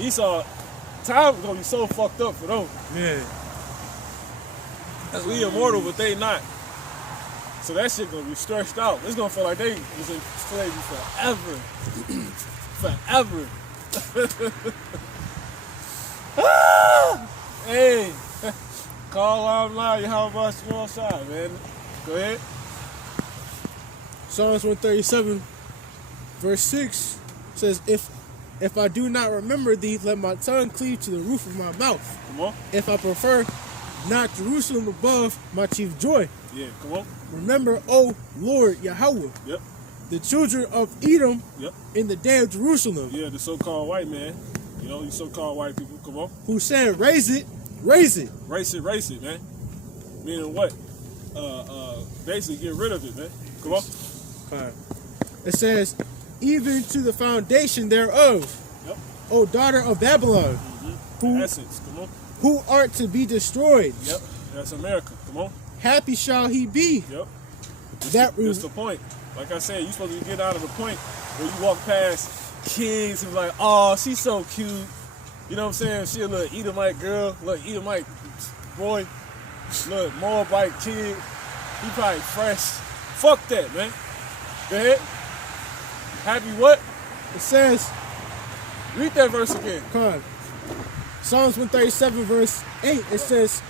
Esau, time is gonna be so fucked up for them. Yeah. We immortal, but they not. So that shit gonna be stretched out. It's gonna feel like they was in slavery forever. Forever. Hey, call out loud. How about you outside, man? Go ahead. Psalms 137, verse 6 says, If I do not remember thee, let my tongue cleave to the roof of my mouth. Come on. If I prefer not Jerusalem above my chief joy. Yeah, come on. Remember, O Lord Yahweh, Yep. the children of Edom Yep. in the day of Jerusalem, Yeah, the so-called white man. You know, you so-called white people. Come on. who said, raise it, raise it. Race it, man. Meaning what? Basically get rid of it, man. Come on. It says, even to the foundation thereof, Yep. O daughter of Babylon, who, Essence. Come on. who art to be destroyed. Yep. That's America. Come on. Happy shall he be. Yep. That That's the point. Like I said, you supposed to get out of the point where you walk past kids and be like, oh, she's so cute. You know what I'm saying? She a little Edomite girl, little Edomite boy, little Moabite kid. He probably fresh. Fuck that, man. Go ahead. Happy what? it says, Read that verse again. come on. Psalms 137, verse 8, it says,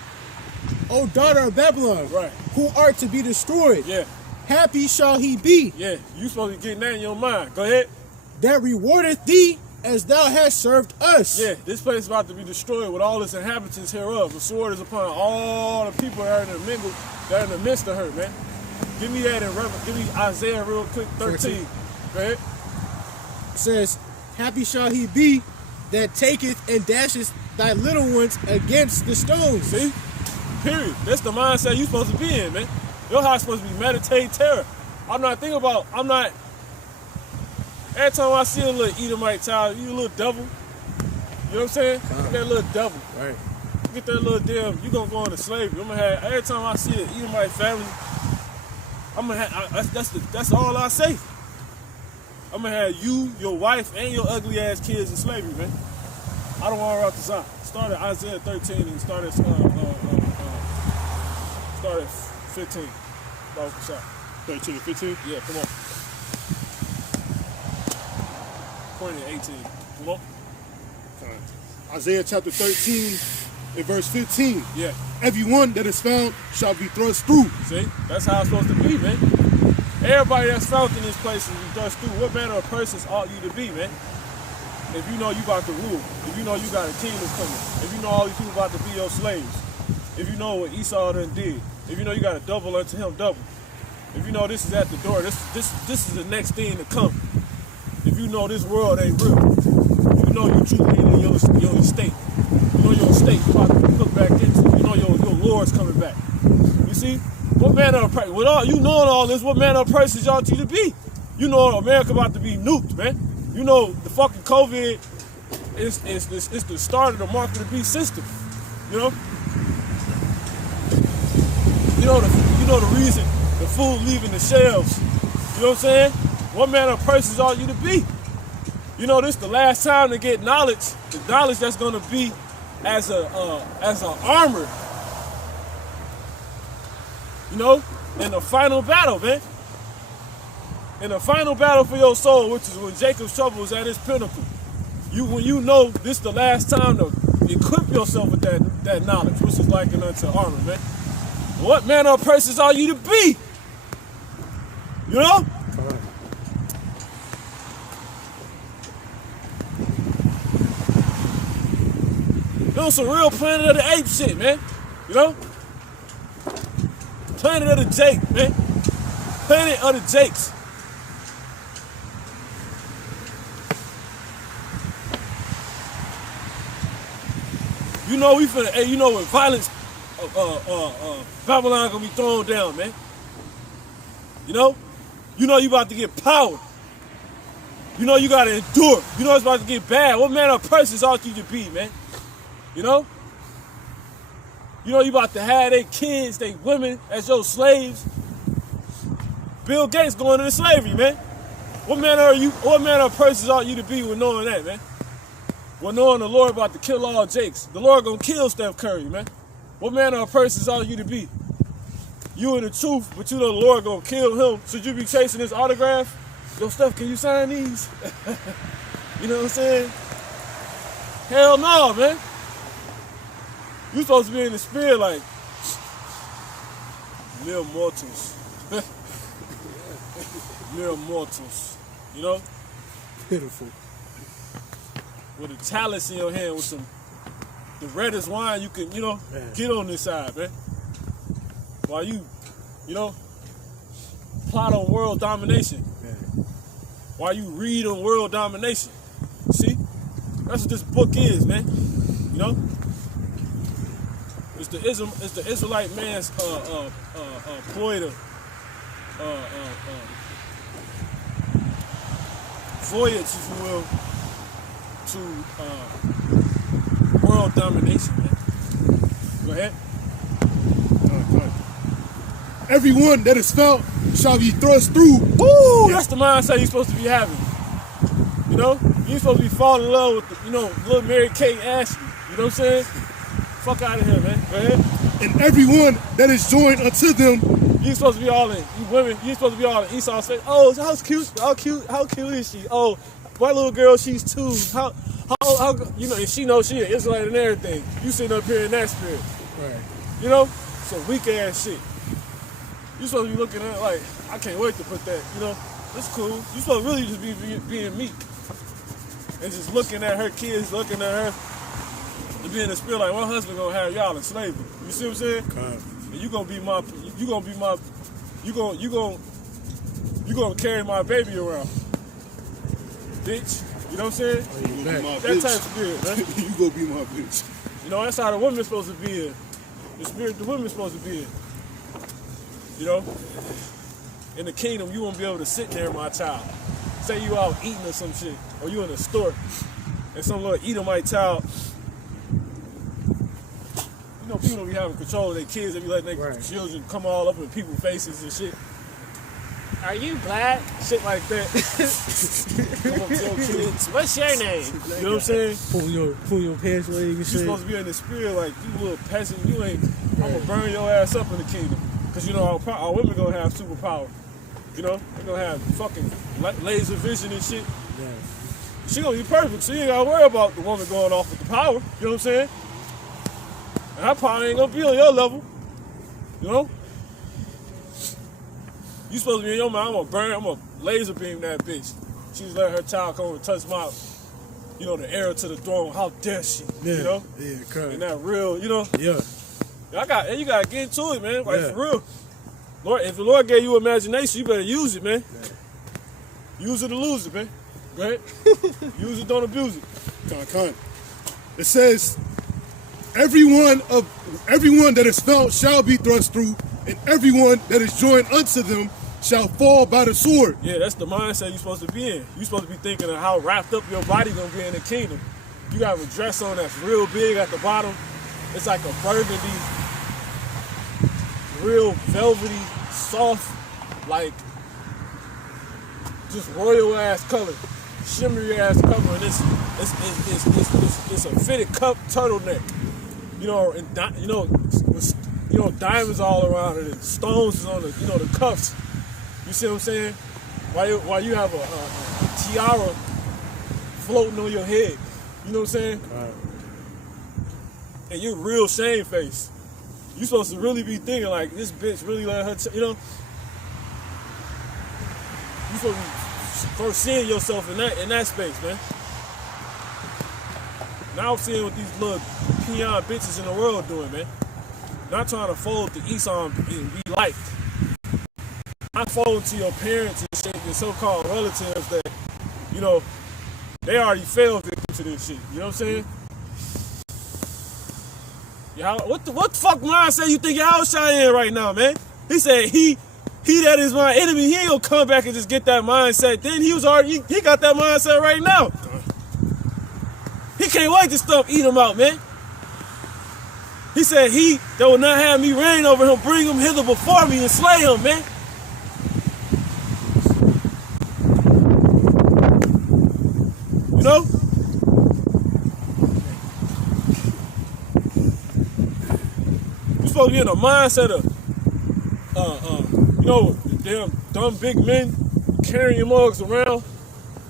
O daughter of Babylon, Right. who art to be destroyed, Yeah. happy shall he be, Yeah. You supposed to be getting that in your mind. Go ahead. that rewardeth thee as thou hast served us. Yeah, this place is about to be destroyed with all its inhabitants hereof. The sword is upon all the people that are in the midst of her, man. Give me that in give me Isaiah real quick, 13. Go ahead. It says, happy shall he be that taketh and dasheth thy little ones against the stones. See? Period. That's the mindset you supposed to be in, man. Your house supposed to be meditate terror. Every time I see a little Edomite child, you a little devil. You know what I'm saying? Get that little devil. Right. Get that little damn, you gonna go into slavery. Every time I see an Edomite family, that's all I say. I'm gonna have you, your wife, and your ugly ass kids in slavery, man. I don't want to rock this out. Start at Isaiah 13 and start at 15. About the shot. 13 and 15. Yeah, come on. 20 and 18. Come on. Isaiah chapter 13 and verse 15. Yeah. Everyone that is found shall be thrust through. See? That's how it's supposed to be, man. Everybody that's found in this place is thrust through. What manner of persons ought you to be, man? If you know you about to rule, if you know you got a kingdom coming, if you know all these people about to be your slaves, if you know what Esau done did, if you know you got to double unto him double, if you know this is at the door, this is the next thing to come. If you know this world ain't real, if you know you truly in your estate, you know your estate about to be put back into, you know your Lord's coming back. You see? What manner of person, with all you knowing all this, what manner of persons ought you to be? You know America about to be nuked, man. You know the fucking COVID is the start of the mark of the beast system. You know? You know the reason the food leaving the shelves. You know what I'm saying? What manner of persons ought you to be? You know this the last time to get knowledge, the knowledge that's gonna be as a armor. You know, in the final battle, man. In the final battle for your soul, which is when Jacob's trouble is at its pinnacle. When you know this is the last time to equip yourself with that knowledge, which is likened unto armor, man. What manner of persons are you to be? You know? You know, some real Planet of the Apes shit, man. You know? Planet of the Jake, man. Planet of the Jakes. You know we finna, hey, you know when violence, Babylon gonna be thrown down, man. You know you about to get power. You know you gotta endure. You know it's about to get bad. What manner of persons ought you to be, man? You know you about to have their kids, their women as your slaves. Bill Gates going into slavery, man. What manner of persons ought you to be with knowing that, man? Well, knowing the Lord about to kill all Jakes. The Lord gonna kill Steph Curry, man. What manner of persons ought you to be? You in the truth, but you know the Lord gonna kill him. Should you be chasing his autograph? Yo, Steph, can you sign these? You know what I'm saying? Hell no, man. You supposed to be in the spirit like mere mortals. Mere mortals. You know? Pitiful. With a chalice in your hand with the reddest wine you can, get on this side, man. While you plot on world domination. Man. While you read on world domination. See? That's what this book is, man. You know? It's the Israelite man's ploy to voyage, if you will, to world domination, man. Go ahead. Everyone that is felt shall be thrust through. Woo! That's the mindset you're supposed to be having. You know? You're supposed to be falling in love with, little Mary-Kate Ashley. You know what I'm saying? Fuck out of here, man. Go ahead. And everyone that is joined unto them. You supposed to be all in. You women, you supposed to be all in Esau's face. Oh, how cute is she? Oh, my little girl, she's 2. How and she knows she an Israelite and everything. You sitting up here in that spirit. Right. You know? Some weak ass shit. You supposed to be looking at it like, I can't wait to put that, it's cool. You supposed to really just be being meek. And just looking at her kids, looking at her, and being in the spirit like, my husband gonna have y'all in slavery. You see what I'm saying? And you gonna carry my baby around. Bitch. You know what I'm saying? You gonna be my That bitch. type of spirit, man. You gonna be my bitch. That's how the woman's supposed to be in. The spirit the woman's supposed to be in. In the kingdom, you won't be able to sit there, my child. Say you out eating or some shit, or you in a store, and some little Edomite child. People don't be having control of their kids. They be letting their children come all up in people's faces and shit. Are you black? Shit like that. Come up to your kids. What's your name? You know what I'm saying? Pull your pants leg and You shit. supposed to be in the spirit like, you little peasant. You ain't. I'm gonna burn your ass up in the kingdom. Because our women gonna have superpower. They're gonna have fucking laser vision and shit. Yeah. She gonna be perfect, so you ain't gotta worry about the woman going off with the power. You know what I'm saying? And her power ain't gonna be on your level. You supposed to be in your mind, I'm gonna laser beam that bitch. She's letting her child come and touch my, the heir to the throne. How dare she? Yeah, correct. And that real, Yeah. you gotta get into it, man. Like, for real. Lord, if the Lord gave you imagination, you better use it, man. Yeah. Use it or lose it, man. Go ahead. Use it, don't abuse it. It says, everyone that is felt shall be thrust through, and everyone that is joined unto them shall fall by the sword. Yeah, that's the mindset you're supposed to be in. You're supposed to be thinking of how wrapped up your body gonna be in the kingdom. You got a dress on that's real big at the bottom. It's like a burgundy, real velvety, soft, like just royal ass color, shimmery ass color, and it's a fitted cup turtleneck. With diamonds all around it and stones is on the cuffs. You see what I'm saying? While you have a tiara floating on your head. You know what I'm saying? And you're real shamefaced. You supposed to really be thinking like, this bitch really let her, You supposed to be first seeing yourself in that space, man. Now I'm seeing what these little peon bitches in the world doing, man. Not trying to fold to Esau and be liked. Not folding to your parents and shit, your so-called relatives that, they already fell victim to this shit. You know what I'm saying? What the fuck mindset you think Yahushua in right now, man? He said he that is my enemy, he ain't gonna come back and just get that mindset. Then he got that mindset right now. He can't wait to stuff eat him out, man. He said he that will not have me reign over him, bring him hither before me and slay him, man. You know? You're supposed to be in a mindset of damn dumb big men carrying mugs around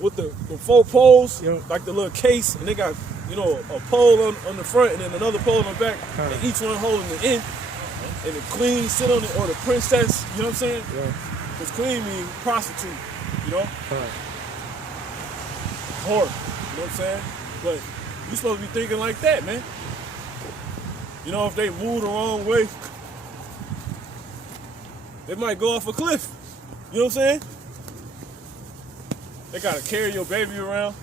with the 4 poles, like the little case, and they got, a pole on the front and then another pole on the back, and each one holding the end, and the queen sit on it, or the princess, you know what I'm saying? Yeah. Because queen means prostitute, whore, you know what I'm saying? But you supposed to be thinking like that, man. If they move the wrong way, they might go off a cliff. You know what I'm saying? They gotta carry your baby around,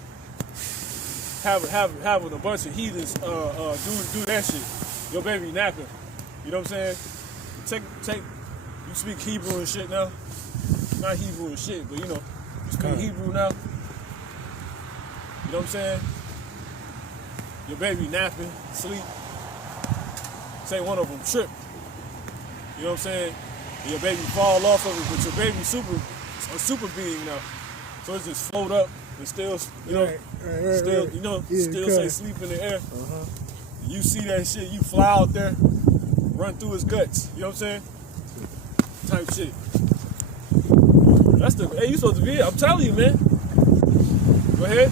having a bunch of heathens do that shit. Your baby napping. You know what I'm saying? Take. You speak Hebrew and shit now. Not Hebrew and shit, but you speak Hebrew now. You know what I'm saying? Your baby napping, sleep. Say one of them trip. You know what I'm saying? And your baby fall off of it, but your baby's a super being now. So it just float up and still, still say sleep in the air. You see that shit, you fly out there, run through his guts. You know what I'm saying? Type shit. Hey, you supposed to be here. I'm telling you, man. Go ahead.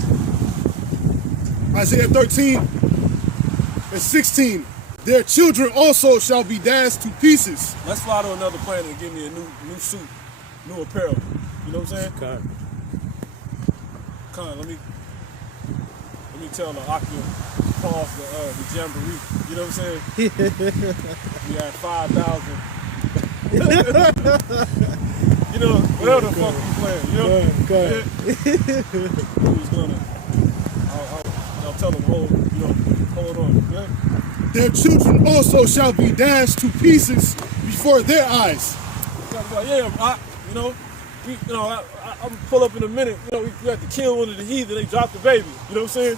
Isaiah 13 and 16. Their children also shall be dashed to pieces. Let's fly to another planet and give me a new suit, new apparel. You know what I'm saying? Let me tell the Akio pause the jamboree. You know what I'm saying? We had 5,000. Whatever the fuck we playing. Who's gonna? I'll tell them hold on. Yeah? Their children also shall be dashed to pieces before their eyes. I'm gonna pull up in a minute. We have to kill one of the heathen. They dropped the baby. You know what I'm saying?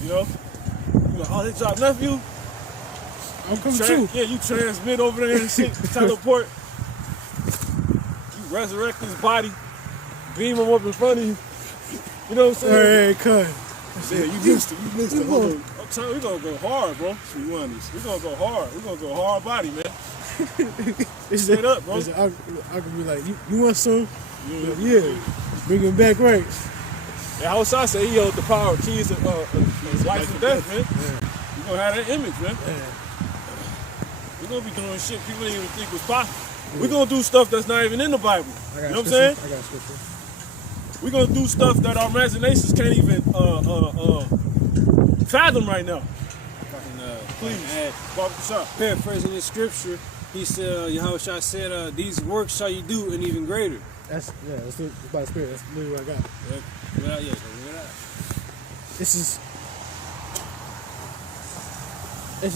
They dropped nephew. I'm coming too. Yeah, you transmit over there and shit. Teleport. You resurrect his body. Beam him up in front of you. You know what I'm saying? Hey, cut. Yeah, you missed it. You missed it. Hold on. I'm telling you, we're gonna go hard, bro. Be honest. We're gonna go hard. We're gonna go hard body, man. Straight up, bro. I can be like, you want some? Yeah. Bring him back right. Yeah, how I say he held the power keys of life and death, man. Yeah. We're gonna have that image, man. Yeah. We're gonna be doing shit people didn't even think was possible. Yeah. We're gonna do stuff that's not even in the Bible. You know what I'm saying? I got scripture. We're gonna do stuff that our imaginations can't even fathom right now. Please, paraphrasing the scripture, he said, Yahushua said, these works shall you do and even greater. That's by the Spirit. That's literally what I got. This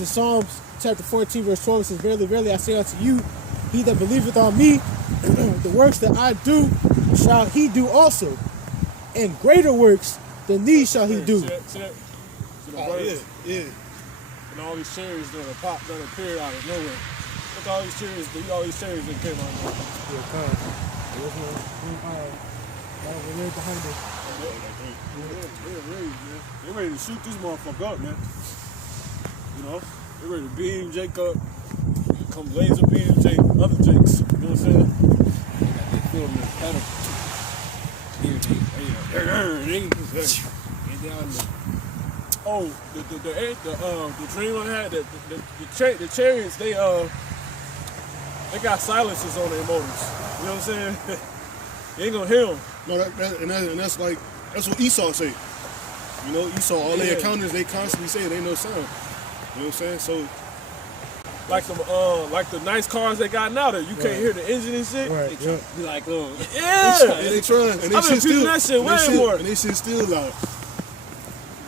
is Psalms chapter 14, verse 12. It says, Verily, verily, I say unto you, he that believeth on me, the works that I do, shall he do also. And greater works than these shall he do. Yeah. And all these cherries that appeared out of nowhere. Look at all these cherries that came out of nowhere. They're ready to shoot this motherfucker up, man. They're ready to beam Jake up. Come laser beam other Jakes. You know what I'm saying? They feel them in the pedal. Oh, the dream I had, the chariots, they got silencers on their motors. You know what I'm saying? You ain't gonna hear them. No, that's what Esau say. Esau, all their accountants, they constantly say it ain't no sound. You know what I'm saying? So, like the nice cars they got now that you can't hear the engine and shit. Right. They be like, they trying. And they I've been peeping that shit way more. And they shit still loud.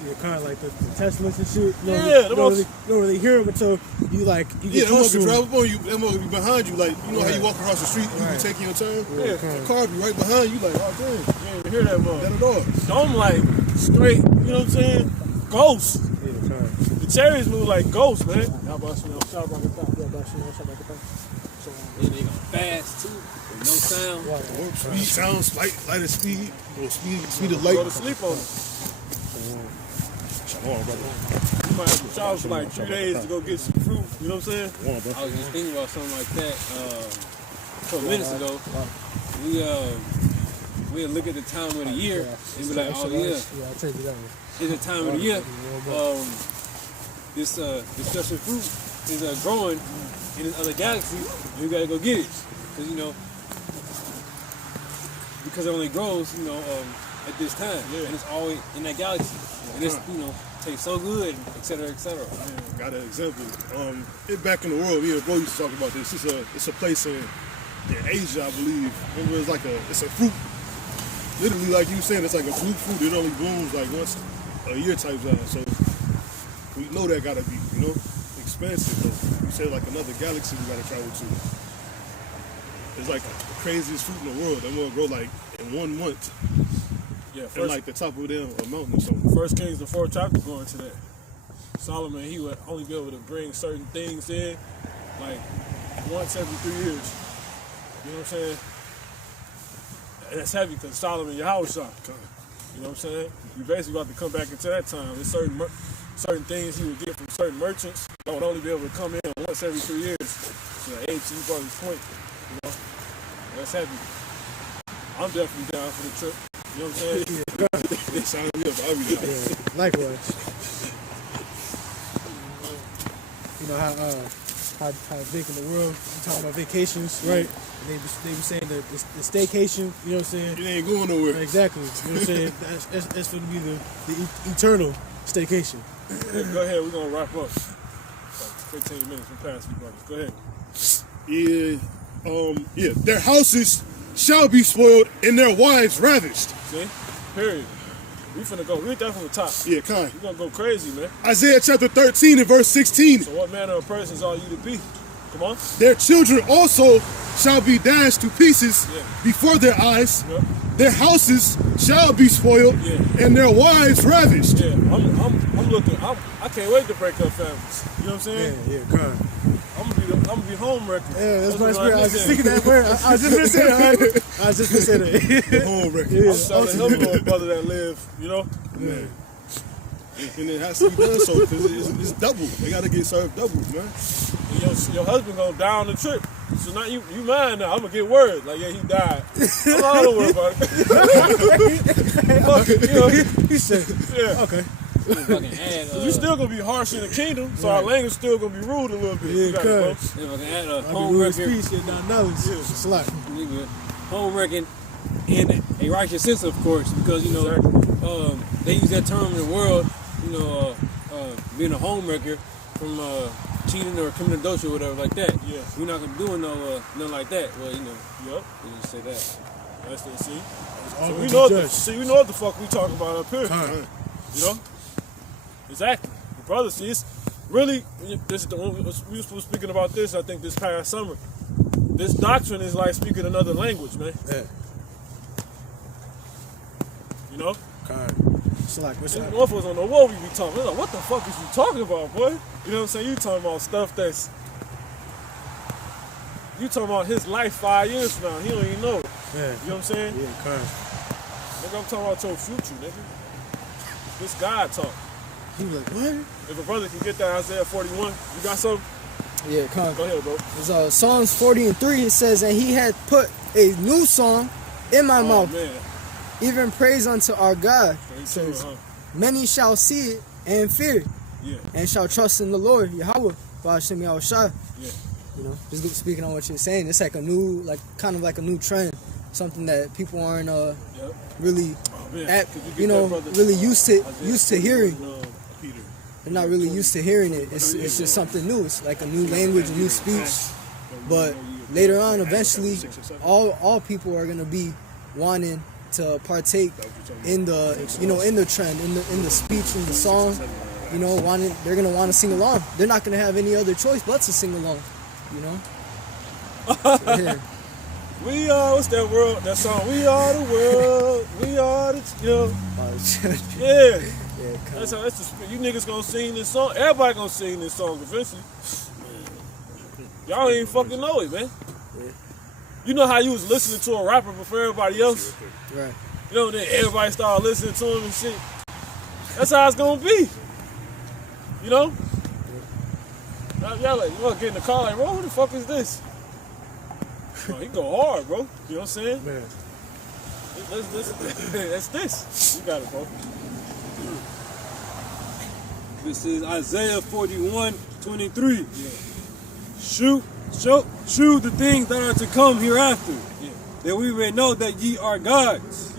Yeah, kind of like the Teslas and shit. You know, Yeah, you don't really hear them until you Yeah, get that close to motherfucker them. drive up on you. That motherfucker be behind you. Like, you know how you walk across the street, you be taking your turn? Yeah. The car be right behind you. Like, oh, damn. You ain't even hear that That mother. at all. So I'm like straight, you know what I'm saying? Ghosts. Yeah, kind of. The cherries move like ghosts, man. Y'all about to know. Shout out to the top. Yeah, about to know. Shout out to the top. So, And they go fast too, with no sound. Warp speed, sounds, light of speed, or speed of light. Go to sleep on it. Shalom, brother. You might have to travel for like 3 days to go get some fruit. You know what I'm saying? Shalom, bro. I was just thinking about something like that a couple minutes ago. We look at the time of the year and be like, oh yeah, Yeah, I'll take it that way. it's the time of the year. This special fruit is growing in this other galaxy, and we gotta go get it. Cause because it only grows, at this time, and it's always in that galaxy, and it's tastes so good, etc., etc. Got an example. Back in the world, bro used to talk about this. It's a place in Asia, I believe. Remember, it's a fruit. Literally, like you saying, it's like a blue fruit. It only blooms like once a year type time. So we know that gotta be, expensive. But you said like another galaxy we gotta travel to. It's like the craziest fruit in the world. That will grow like in 1 month. Yeah, And like the top of them, a mountain or something. First Kings, the 4th chapter, going to that. Solomon, he would only be able to bring certain things in like once every 3 years. You know what I'm saying? And that's heavy because Solomon, your house shot. You know what I'm saying? You basically about to come back into that time. There's certain things he would get from certain merchants that would only be able to come in once every 3 years. So the age you brought his point, that's heavy. I'm definitely down for the trip. You know what I'm saying? They sign me up. I'll be down. Yeah, likewise. You know how big in the world, you talking about vacations, right? And they be saying the staycation, you know what I'm saying? It ain't going nowhere. Exactly. You know what I'm saying? That's going to be the eternal staycation. Yeah, go ahead, we're going to wrap up. Like 15 minutes from past you brothers. Go ahead. Yeah. Their houses shall be spoiled and their wives ravished. See? Period. We finna go. Read that from the top. Yeah, kind. We're gonna go crazy, man. Isaiah chapter 13 and verse 16. So what manner of persons are you to be? Come on. Their children also shall be dashed to pieces Yeah. before their eyes. Yep. Their houses shall be spoiled Yeah. and their wives ravished. Yeah, I'm looking. I can't wait to break up families. You know what I'm saying? Yeah, kind. I'm gonna be home wrecking. Yeah, that's my spirit. I was just thinking that word. I was just gonna say that. I was just gonna say that. Home record. Yeah. I'm telling him to a brother that live. You know. Man. And it has to be done so because it's double. They got to get served double, man. And your husband gonna die on the trip. So now you mine now. I'm gonna get word like, yeah, he died. I'm not gonna worry about it. He said, Yeah. okay. Fucking add, You still gonna be harsh in the kingdom, so our language still gonna be rude a little bit. Yeah, You got it, cuz. bro. fucking add a I can home do his record. speech and $9. It's a lot. Nigga, home wrecking in a righteous sense, of course, because they use that term in the world, being a home wrecker from cheating or criminal adultery or whatever like that. Yeah. We're not gonna do nothing like that. Well, Yep. we just say that. That's it. See. All So gonna we be know judged. we know what the fuck we talking about up here. Kind. You know. Exactly. The brother, see, it's really this is the we were speaking about this. I think this past summer. This doctrine is like speaking another language, man. Yeah. You know. Kind. It's like, what's These up? motherfuckers don't know what we be talking. They're like, what the fuck is you talking about, boy? You know what I'm saying? You talking about stuff that's. You talking about his life 5 years from now. He don't even know it. Yeah. You know what I'm saying? Yeah, kind. Nigga, I'm talking about your future, nigga. This God talk. He was like, what? If a brother can get that Isaiah 41, you got something? Yeah, kind. Go ahead, bro. It's Psalms 40 and 3. It says, and he had put a new song in my Oh, mouth, man. even praise unto our God. Straight It to it, says, huh? many shall see it and fear it, Yeah, and shall trust in the Lord, Yahweh, Ba'ashem Yahushua. yeah. You know, just speaking on what you're saying, it's like a new, kind of like a new trend, something that people aren't Yep. really, Oh, man. at, Could get you know, that brother really used to Isaiah hearing. 41, Peter. They're not really used to hearing it. It's just something new. It's like a new language, a new speech. But later on, eventually, all people are gonna be wanting to partake in the in the trend, in the speech, in the song. They're gonna want to sing along. They're not gonna have any other choice but to sing along. So, yeah. We are, what's that song? We are the world. We are the, yeah. That's the you niggas gonna sing this song. Everybody gonna sing this song eventually. Y'all ain't fucking know it, man. Yeah. You know how you was listening to a rapper before everybody else? Right. Then everybody started listening to him and shit. That's how it's gonna be. Y'all like, you wanna get in the car like, bro, who the fuck is this? Oh, he go hard, bro. You know what I'm saying? Man. That's this. You got it, bro. This is Isaiah 41:23. Yeah. Shoot the things that are to come hereafter, that we may know that ye are gods.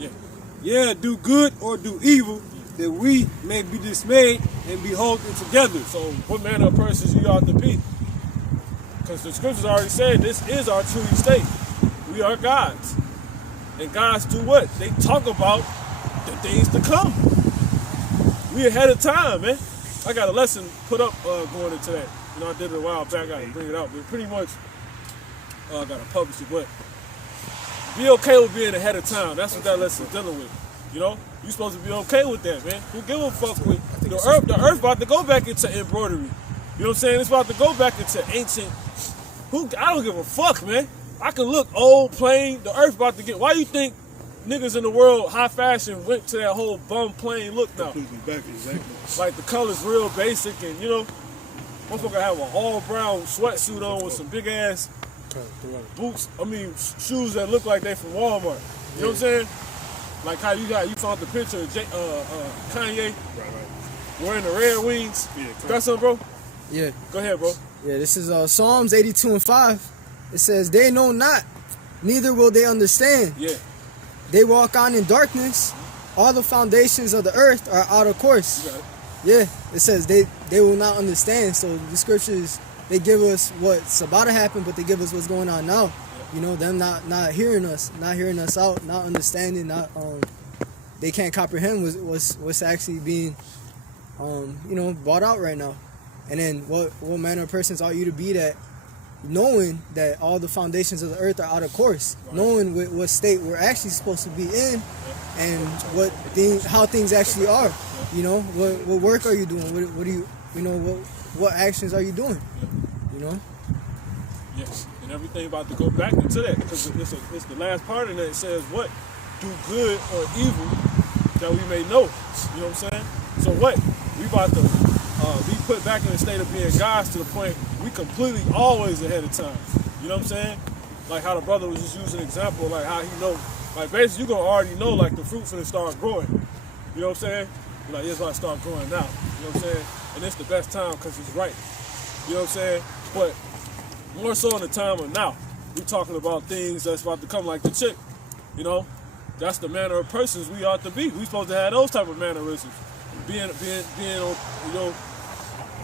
Yeah, do good or do evil, that we may be dismayed and behold it together. So what manner of persons you ought to be? Because the scriptures already said this is our true estate. We are gods. And gods do what? They talk about the things to come. We ahead of time, man. I got a lesson put up going into that. I did it a while back. I got to bring it out. But pretty much, I got to publish it. But be okay with being ahead of time. That's what that lesson's dealing with. You're supposed to be okay with that, man. Who give a fuck with the earth? The earth about to go back into embroidery. You know what I'm saying? It's about to go back into ancient. I don't give a fuck, man. I can look old, plain. The earth about to get. Why you think niggas in the world, high fashion, went to that whole bum plain look now? Completely back, exactly. Like the color's real basic, and motherfucker have an all brown sweatsuit on with some big ass boots. Shoes that look like they from Walmart. You know what I'm saying? Like how you found the picture of Kanye wearing the Red Wings. Yeah, got something, bro? Yeah. Go ahead, bro. Yeah, this is Psalms 82:5. It says, "They know not, neither will they understand. Yeah. They walk on in darkness. All the foundations of the earth are out of course." You got it. Yeah, it says they will not understand. So the scriptures, they give us what's about to happen, but they give us what's going on now. Them not hearing us out, not understanding, they can't comprehend what's actually being brought out right now. And then what manner of persons ought you to be that, knowing that all the foundations of the earth are out of course, knowing what state we're actually supposed to be in, and how things actually are. What work are you doing? What do you what actions are you doing? Yes, and everything about to go back into that, because it's the last part of that. It says what? Do good or evil that we may know. You know what I'm saying? So what? We about to be put back in the state of being gods to the point we completely always ahead of time. You know what I'm saying? Like how the brother was just using an example, like how he know, like basically you gonna already know like the fruit's gonna start growing. You know what I'm saying? You're like, it's about to start growing now. You know what I'm saying? And it's the best time because it's right. You know what I'm saying? But more so in the time of now. We're talking about things that's about to come, like the chick. That's the manner of persons we ought to be. We supposed to have those type of mannerisms. Being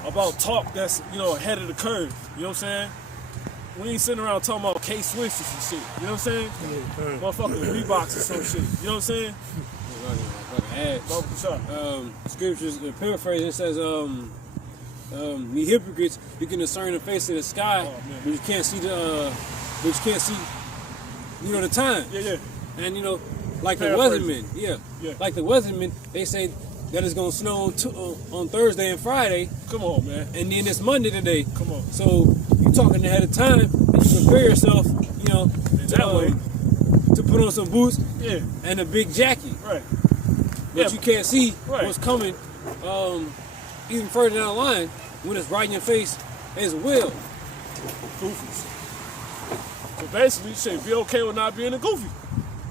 about talk that's, ahead of the curve. You know what I'm saying? We ain't sitting around talking about K-Swishes and shit. You know what I'm saying? Motherfucking Reeboks or some shit. You know what I'm saying? Scriptures, paraphrasing, says, ye hypocrites, you can discern the face of the sky, but you can't see the time. Yeah. And like the weathermen, like the weathermen, they say that it's gonna snow on Thursday and Friday. Come on, man. And then it's Monday today. Come on. So you talking ahead of time, and you prepare yourself, to put on some boots, and a big jacket. Right. But you can't see what's coming even further down the line when it's right in your face as well. Goofies. So basically, shit, be okay with not being a goofy.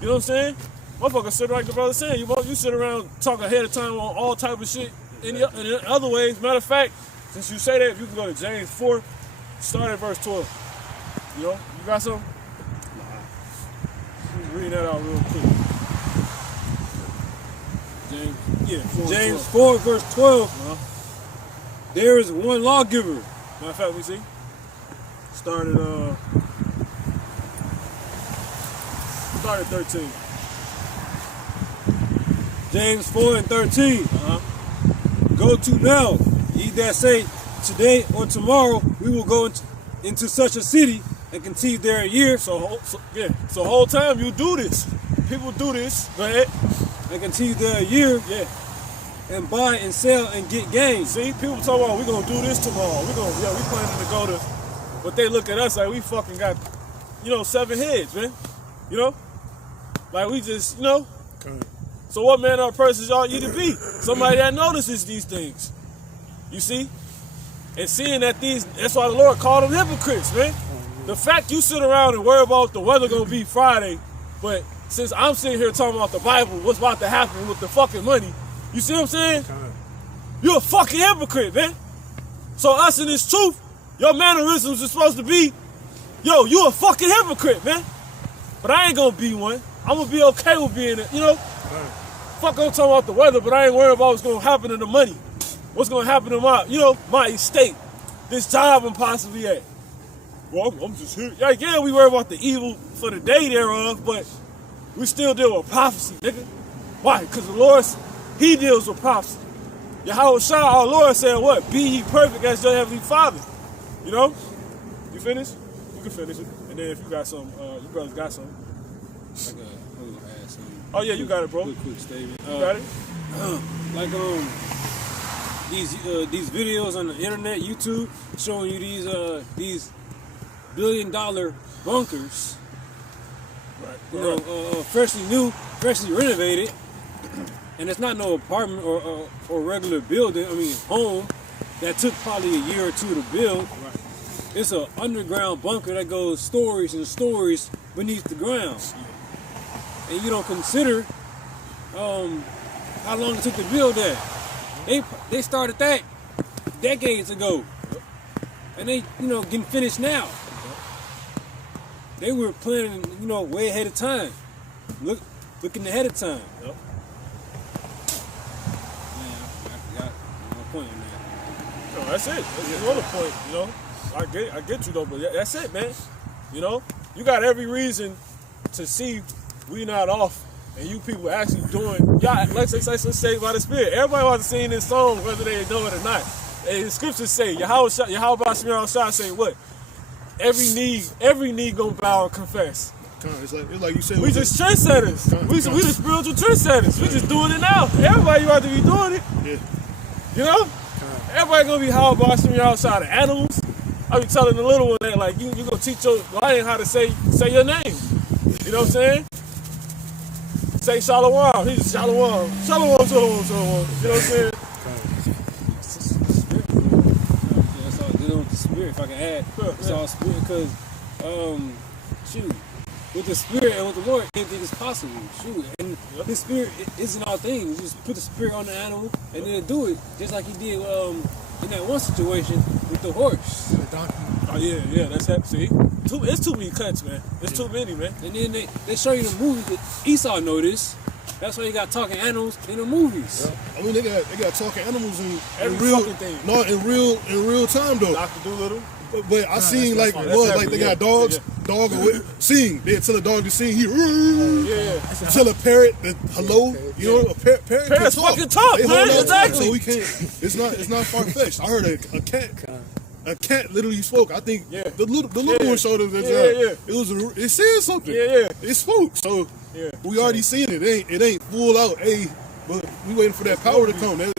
You know what I'm saying? Motherfucker sit like the brother saying, you sit around talk ahead of time on all type of shit. In other ways, matter of fact, since you say that, you can go to James 4, start at verse 12. You got something? Read that out real quick. James 4 verse 12. There is one lawgiver. Matter of fact, we see. Start at 13. James 4:13. Go to now, ye that say, today or tomorrow we will go into such a city and continue there a year. So whole time you do this. People do this. Go ahead. And continue there a year. Yeah. And buy and sell and get gain. See, people talk about we're gonna do this tomorrow. We planning to go to, but they look at us like we fucking got, 7 heads, man. Like we just, So what manner of persons ought you to be? Somebody that notices these things. You see? And seeing that that's why the Lord called them hypocrites, man. The fact you sit around and worry about the weather gonna be Friday, but since I'm sitting here talking about the Bible, what's about to happen with the fucking money, you see what I'm saying? You're a fucking hypocrite, man. So us in this truth, your mannerisms is supposed to be, you a fucking hypocrite, man. But I ain't gonna be one. I'm gonna be okay with being it, Fuck, I'm talking about the weather, but I ain't worried about what's gonna happen to the money. What's gonna happen to my estate, this job I'm possibly at. Well, I'm just here. Yeah, we worry about the evil for the day thereof, but we still deal with prophecy, nigga. Why? Because the Lord, He deals with prophecy. Yahweh Shah, our Lord, said what? Be ye perfect as your heavenly Father. You finished? You can finish it. And then if you got some, you brothers got some. I was gonna add something. Oh yeah, you got it, bro. Quick statement. You got it? These videos on the internet, YouTube, showing you these $1 billion bunkers. Right. Freshly renovated, and it's not no apartment or regular building. I mean, home that took probably a year or two to build. Right. It's an underground bunker that goes stories and stories beneath the ground, and you don't consider how long it took to build that. They started that decades ago, and they getting finished now. They were planning, way ahead of time. Looking ahead of time. Yep. Man, I forgot my point on that. No, that's it. That's another point, I get you though, but that's it, man. You got every reason to see we not off, and you people actually doing, let's say by the Spirit. Everybody wants to sing this song, whether they know it or not. And the scriptures say, Yahweh Shah say what? Every knee gonna bow and confess. It's like you said. We just trendsetters. We the spiritual trendsetters. We just doing it now. Everybody about to be doing it. Yeah. Everybody gonna be how about some outside of animals. I be telling the little one that like you gonna teach your lion how to say your name. You know what I'm saying? Say Shalom. He's just Shalom. Shalom. You know what I'm saying? That's all dealing with the spirit. If I can add, it's all spirit because, with the Spirit and with the Lord, anything is possible. And His Spirit isn't all things. You just put the Spirit on the animal and then do it, just like He did in that one situation with the horse. Oh yeah, that's that. See, it's too many cuts, man. It's too many, man. And then they show you the movie that Esau know this. That's why you got talking animals in the movies. Yeah. I mean, they got talking animals in Every real fucking thing. No, in real time though. Dr. Doolittle. But I seen that's like they got dogs, dog or sing. They tell a dog to sing. He tell a parrot that hello. A parrot Parrots can talk. fucking talk, man. Exactly. So we can't. It's not far fetched. I heard a cat literally spoke. I think the little one showed us that it said something. It spoke. So we already seen it. It ain't full out. But we waiting for that power to come. And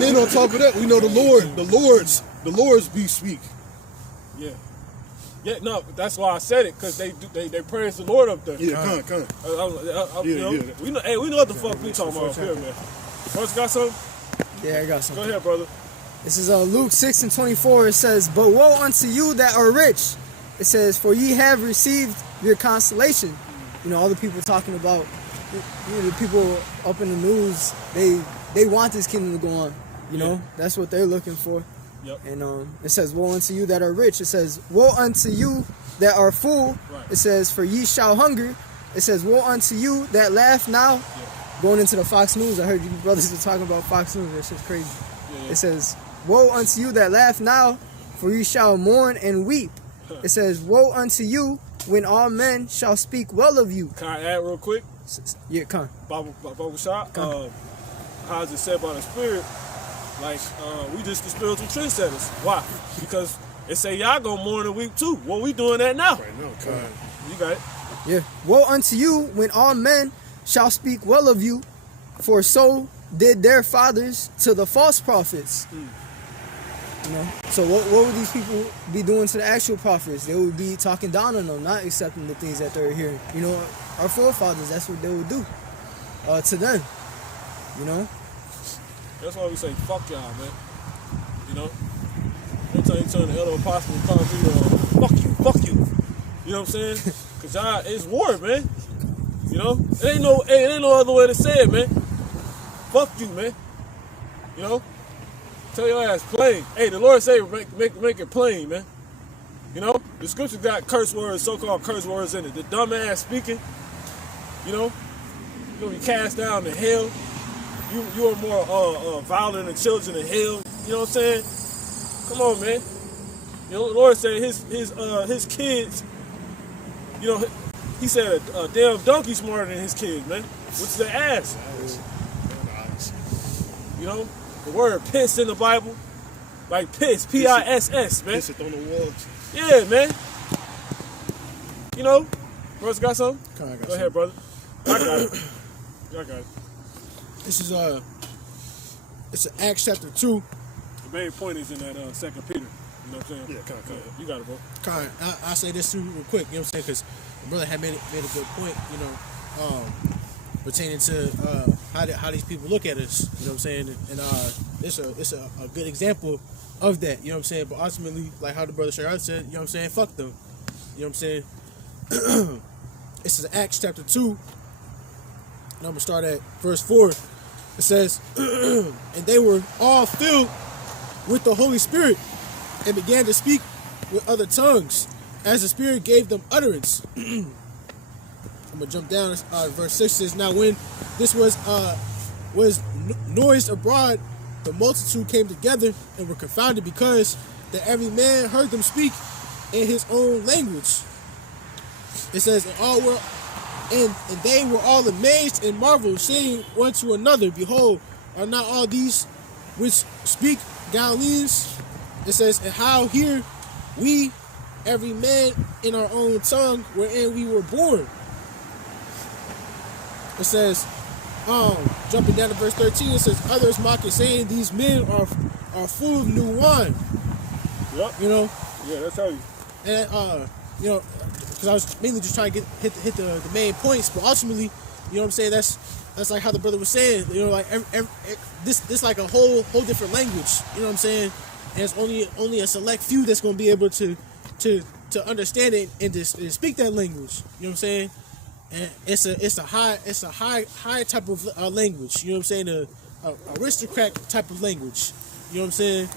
then on top of that, we know the Lord's be speak. Yeah, no, that's why I said it, because they praise the Lord up there. Yeah, come. We know what the fuck we talking about up here, man. First got something? Yeah, I got something. Go ahead, brother. This is Luke 6:24. It says, "But woe unto you that are rich." It says, "For ye have received your consolation." All the people talking about, the people up in the news, they want this kingdom to go on. That's what they're looking for. Yep. And it says, "Woe unto you that are rich." It says, "Woe unto you that are full." Right. It says, "For ye shall hunger." It says, "Woe unto you that laugh now." Yeah. Going into the Fox News, I heard you brothers were talking about Fox News. That shit's crazy. Yeah. It says, "Woe unto you that laugh now, for ye shall mourn and weep." It says, "Woe unto you when all men shall speak well of you. Can I add real quick? Yeah, come. Bible shot. How is it said by the Spirit? Like, we just the spiritual trendsetters. Why? Because it say y'all go mourn a week too. What we doing that now? Right now, come. You got it. Yeah. Woe unto you when all men shall speak well of you, for so did their fathers to the false prophets. You know. So what would these people be doing to the actual prophets? They would be talking down on them, not accepting the things that they're hearing. You know, our forefathers, that's what they would do to them. You know. That's why we say fuck y'all, man. You know. Every time you turn the elder apostle and call me, fuck you. You know what I'm saying? Cause y'all, it's war, man. You know, it ain't no other way to say it, man. Fuck you, man. You know, tell your ass plain. Hey, the Lord say make it plain, man. You know, the scripture got curse words, so-called curse words in it. The dumb ass speaking, you know, you're gonna be cast down to hell. You are more violent than children in hell. You know what I'm saying? Come on, man. You know, the Lord said his kids. You know, he said a damn donkey smarter than his kids, man. Which is their ass. You know, the word piss in the Bible, like piss, P-I-S-S, man. Piss it on the walls. Yeah, man. You know, brothers got something? Go ahead, brother. I got it. I got it. This is it's in Acts chapter 2. The main point is in that 2 Peter. You know what I'm saying? Yeah, kind of. You got it, bro. I'll say this too real quick, you know what I'm saying? Because the brother had made a good point, you know, pertaining to how these people look at us, you know what I'm saying? And it's a good example of that, you know what I'm saying? But ultimately, like how the brother Shariah said, you know what I'm saying? Fuck them. You know what I'm saying? This is Acts chapter 2, and I'm going to start at verse 4. It says, and they were all filled with the Holy Spirit and began to speak with other tongues as the Spirit gave them utterance. I'm going to jump down. Verse 6 says, now when this was noised abroad, the multitude came together and were confounded because that every man heard them speak in his own language. It says, and they were all amazed and marveled, saying one to another, behold, are not all these which speak Galileans? It says, and how hear we every man in our own tongue wherein we were born? It says, jumping down to verse 13, it says, others mocking, saying these men are full of new wine. Yep. You know? Yeah, that's how you. And you know, because I was mainly just trying to hit the main points, but ultimately, you know what I'm saying, that's like how the brother was saying, you know, like this like a whole different language, you know what I'm saying? And it's only a select few that's going to be able to understand it and to speak that language, you know what I'm saying? And it's a high type of language, you know what I'm saying? A aristocrat type of language, you know what I'm saying?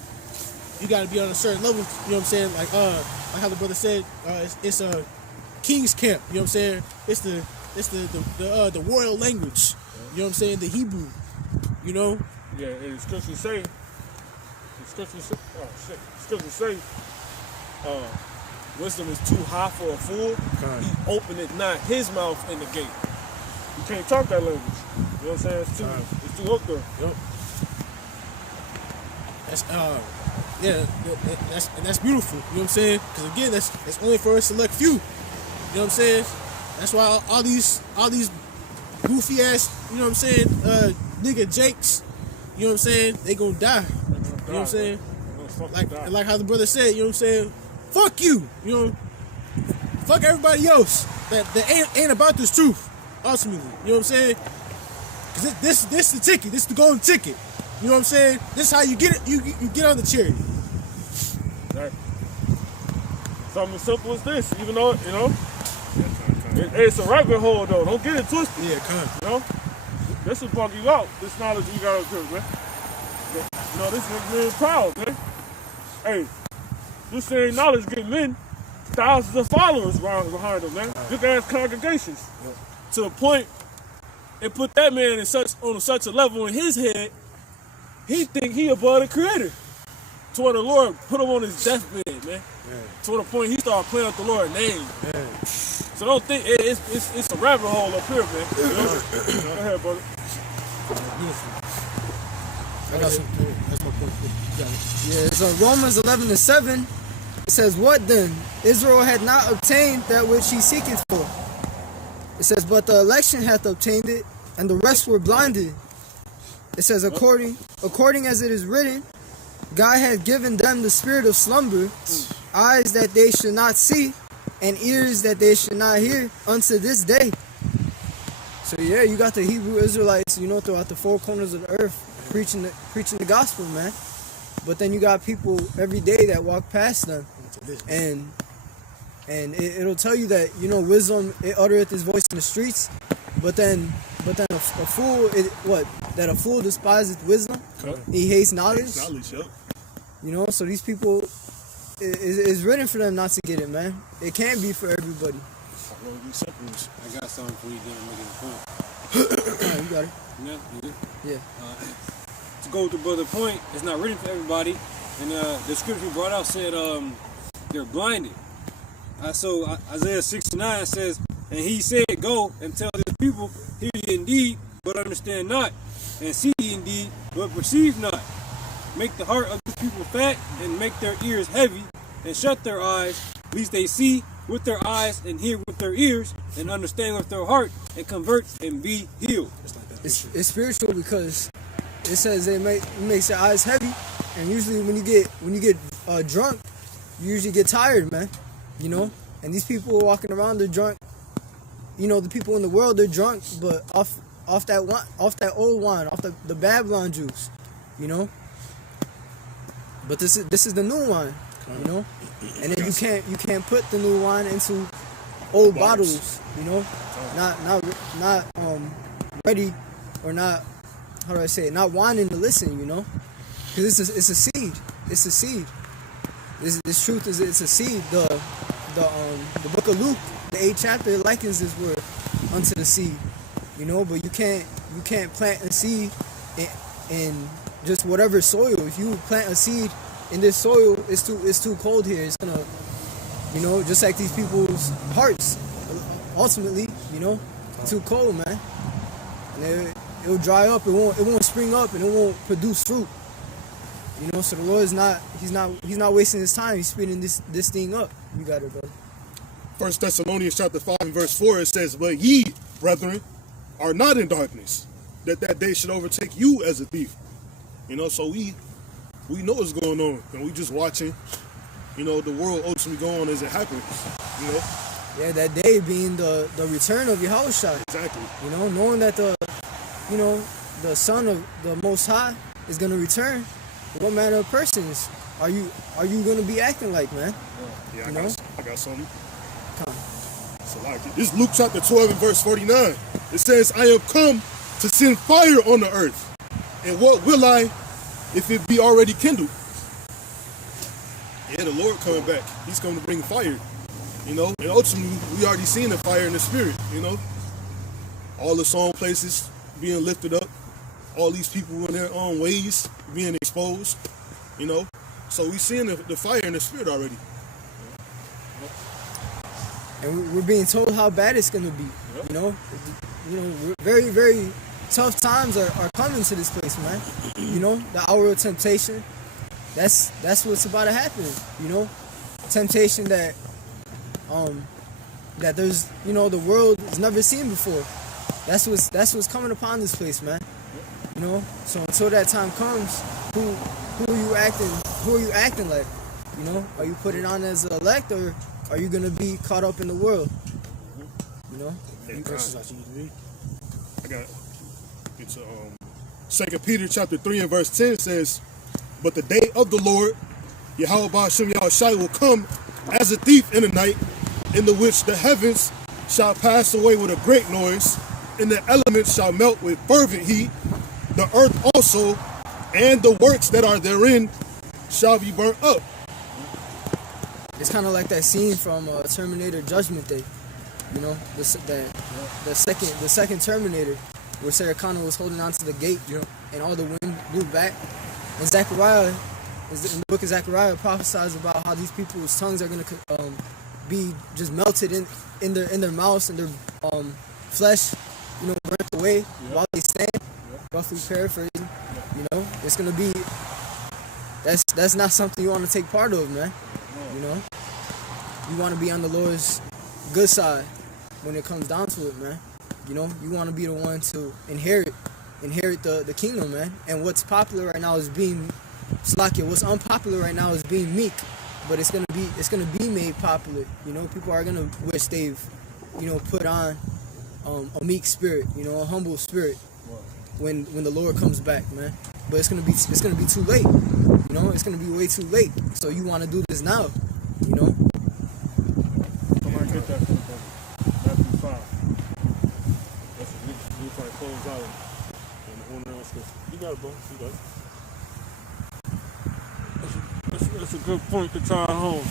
You got to be on a certain level, you know what I'm saying? Like how the brother said, it's a king's camp, you know what I'm saying? It's the royal language, you know what I'm saying? The Hebrew, you know? Yeah, and scriptures say, wisdom is too high for a fool. He openeth not his mouth in the gate. You can't talk that language. You know what I'm saying? It's too hooked there. Yep. That's beautiful. You know what I'm saying? Because again, that's only for a select few. You know what I'm saying? That's why all these goofy ass, you know what I'm saying, nigga Jakes, you know what I'm saying, they gonna die. You know what I'm saying? Like how the brother said, you know what I'm saying? Fuck you, you know. Fuck everybody else that ain't about this truth. Ultimately, you know what I'm saying? Cause this the ticket. This the golden ticket. You know what I'm saying? This is how you get it. You get on the chariot. Right. Something as simple as this, even though, you know, it's a rabbit hole though. Don't get it twisted. Yeah, come on. You know, this will bug you out. This knowledge you got to man. You know, this makes me proud, man. Hey, this same knowledge get men thousands of followers behind them, man. Big ass congregations. Yep. To the point, it put that man on such a level in his head, he think he above the Creator. To where the Lord put him on his deathbed, man. Yeah. To the point he started playing with the Lord's name. Yeah. So don't think it's a rabbit hole up here, man. You know? Go ahead, brother. I got some. That's my point. You got it. Yeah, so Romans 11:7, it says, "What then? Israel had not obtained that which he seeketh for." It says, "But the election hath obtained it, and the rest were blinded." It says, according as it is written, God hath given them the spirit of slumber, eyes that they should not see, and ears that they should not hear unto this day. So yeah, you got the Hebrew Israelites, throughout the four corners of the earth preaching the gospel, man. But then you got people every day that walk past them, and it'll tell you that wisdom, it uttereth his voice in the streets, but then a fool, that a fool despiseth wisdom, he hates knowledge. So these people, it's written for them not to get it, man. It can't be for everybody. I got something for you to make a point. You got it. Yeah, you do? Yeah. To go with the brother point, it's not written for everybody. And the scripture you brought out said they're blinded. So Isaiah 69 says, "And he said, Go and tell this people, hear ye indeed, but understand not, and see ye indeed, but perceive not. Make the heart of these people fat, and make their ears heavy, and shut their eyes, lest they see with their eyes, and hear with their ears, and understand with their heart, and convert and be healed." It's spiritual because it says it makes your eyes heavy, and usually when you get drunk, you usually get tired, man. And these people walking around, they're drunk. The people in the world, they're drunk, but off that old wine, off the Babylon juice, But this is the new wine, And then you can't put the new wine into old bottles, not ready, or not, how do I say it, not wanting to listen, because it's a seed. It's a seed. This truth is, it's a seed. The book of Luke, the 8th chapter, likens this word unto the seed, but you can't plant a seed in just whatever soil. If you plant a seed in this soil, it's too cold here. It's gonna, just like these people's hearts, ultimately, too cold, man. And it'll dry up. It won't spring up, and it won't produce fruit. So the Lord he's not wasting his time. He's speeding this thing up. You got it, brother. 1 Thessalonians chapter 5 and verse 4, it says, "But ye, brethren, are not in darkness, that day should overtake you as a thief." So we know what's going on, and we just watching, the world ultimately go on as it happens, Yeah, that day being the return of Yahushua. Exactly. Knowing that the Son of the Most High is going to return. What manner of persons are you going to be acting like, man? Yeah, I got something. So this is Luke chapter 12 and verse 49. It says, "I am come to send fire on the earth, and what will I if it be already kindled?" Yeah, the Lord coming back. He's coming to bring fire. And ultimately we already seen the fire in the spirit. All the song places being lifted up, all these people in their own ways being exposed. So we seeing the fire in the spirit already. And we're being told how bad it's going to be. Very, very tough times are coming to this place, man. The hour of temptation. That's what's about to happen. Temptation that there's the world has never seen before. That's what's coming upon this place, man. So until that time comes, who are you acting like? Are you putting on as an elect, or are you gonna be caught up in the world? I got it's 2 Peter chapter 3 and verse 10 says, "But the day of the Lord, Yahweh Ba'ashem Yahushai, will come as a thief in the night, in the which the heavens shall pass away with a great noise, and the elements shall melt with fervent heat. The earth also and the works that are therein shall be burnt up." It's kind of like that scene from Terminator Judgment Day. The second Terminator, where Sarah Connor was holding onto the gate, and all the wind blew back. And Zechariah, in the book of Zechariah, prophesies about how these people's tongues are going to be just melted in their mouths and their flesh, burnt away while they stand. Roughly paraphrasing, it's gonna be. That's not something you want to take part of, man. You want to be on the Lord's good side when it comes down to it, man. You want to be the one to inherit the kingdom, man. And what's popular right now is being slacky. What's unpopular right now is being meek. But it's gonna be made popular. People are gonna wish they've, put on a meek spirit, a humble spirit when the Lord comes back, man. But it's gonna be too late. It's gonna be way too late. So you want to do this now, Somebody get that from Matthew 5. That's we try to close out and the else. You got it, bro. You got it. That's a good point to tie home.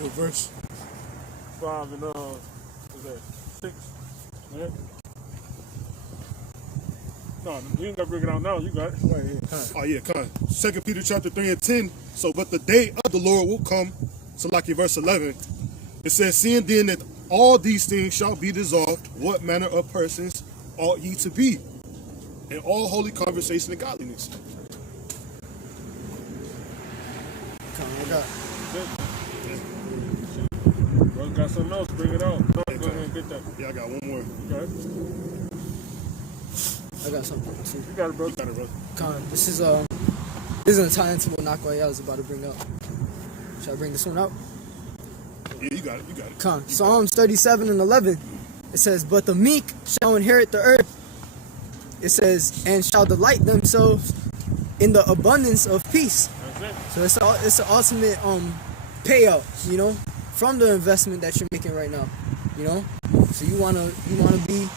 What verse? 5 and is that 6? Yeah. No, you ain't gotta break it out now. You got it. Right here. Oh yeah, come. 2 Peter chapter 3 and 10. So, but the day of the Lord will come. So, like in verse 11, it says, "Seeing then that all these things shall be dissolved, what manner of persons ought ye to be, in all holy conversation and godliness?" Bro, got something else? Bring it out. No, go ahead and get that. Yeah, I got one more. Okay. I got something too. You got it, bro. You got it, bro. This isn't tie into what Nakwaya was about to bring up. Should I bring this one out? Yeah, you got it. You got it. Psalms 37 and 11. It says, "But the meek shall inherit the earth." It says, "And shall delight themselves in the abundance of peace." That's it. So it's the ultimate payout, from the investment that you're making right now. So you wanna be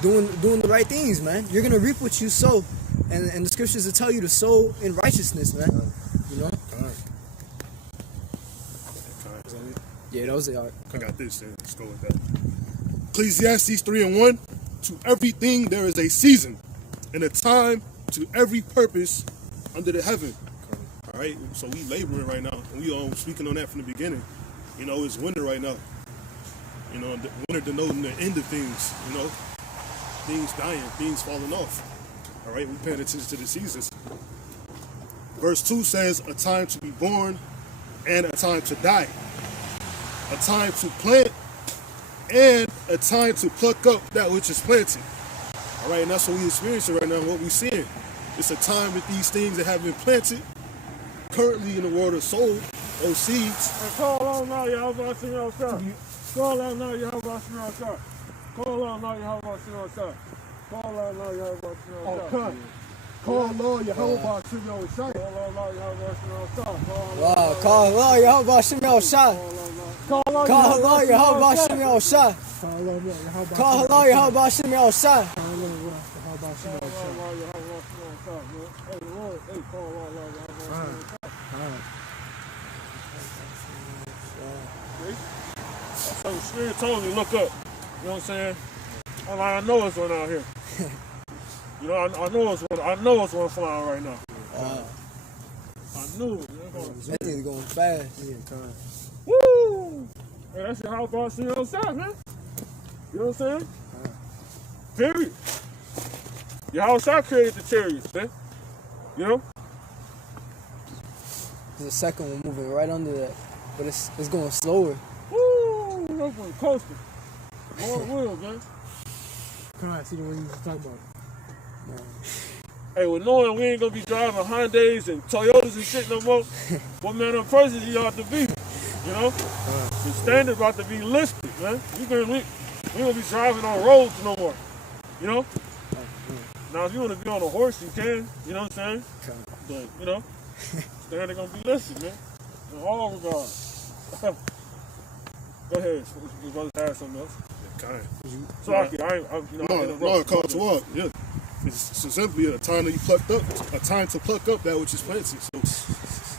doing the right things, man. You're gonna reap what you sow, and the scriptures will tell you to sow in righteousness, man. Yeah, that was it. I got this, then. Let's go with that. Ecclesiastes 3 and 1. To everything there is a season, and a time to every purpose under the heaven. All right, so we laboring right now, and we speaking on that from the beginning. It's winter right now. The winter denoting the end of things. Things dying, things falling off. All right, we paying attention to the seasons. Verse 2 says, "A time to be born, and a time to die. A time to plant, and a time to pluck up that which is planted." All right, and that's what we experiencing right now, what we're seeing. It's a time that these things that have been planted, currently in the world are sold, those seeds. And call on now, Yahweh, sing outside. Call on now, Yahweh, sing outside. Call on now, Yahweh, sing outside. Call on now, Yahweh, sing outside. Oh, come. Call Lord Yehovah to your sight. Call on now, Yahweh, sing outside. Wow, call Lord Yehovah Shemel Shah. Call Lord Yehovah Shemel Shah. Call Lord Yehovah Shemel Shah. So the Spirit told me, look up. You know what I'm saying? I'm like, I know it's one out here. I know it's one flying right now. I knew it. That thing's going fast. Woo! Hey, that's your house boss sitting outside, man. You know what I'm saying? Period. Your house out created the chariots, man. There's a second one moving right under that, but it's going slower. Woo! That one coasting. More wheels, man. Come on, see the one you was talking about. Hey, with knowing we ain't gonna be driving Hyundais and Toyotas and shit no more, what manner of person you ought to be? The standard about to be listed, man. We gonna be driving on roads no more. Now if you wanna be on a horse, you can. You know what I'm saying? But standard gonna be listed, man. In all regards. Go ahead. We're supposed to have something else. So No, call to walk. Yeah. It's so simply a time that you plucked up, a time to pluck up that which is planted. So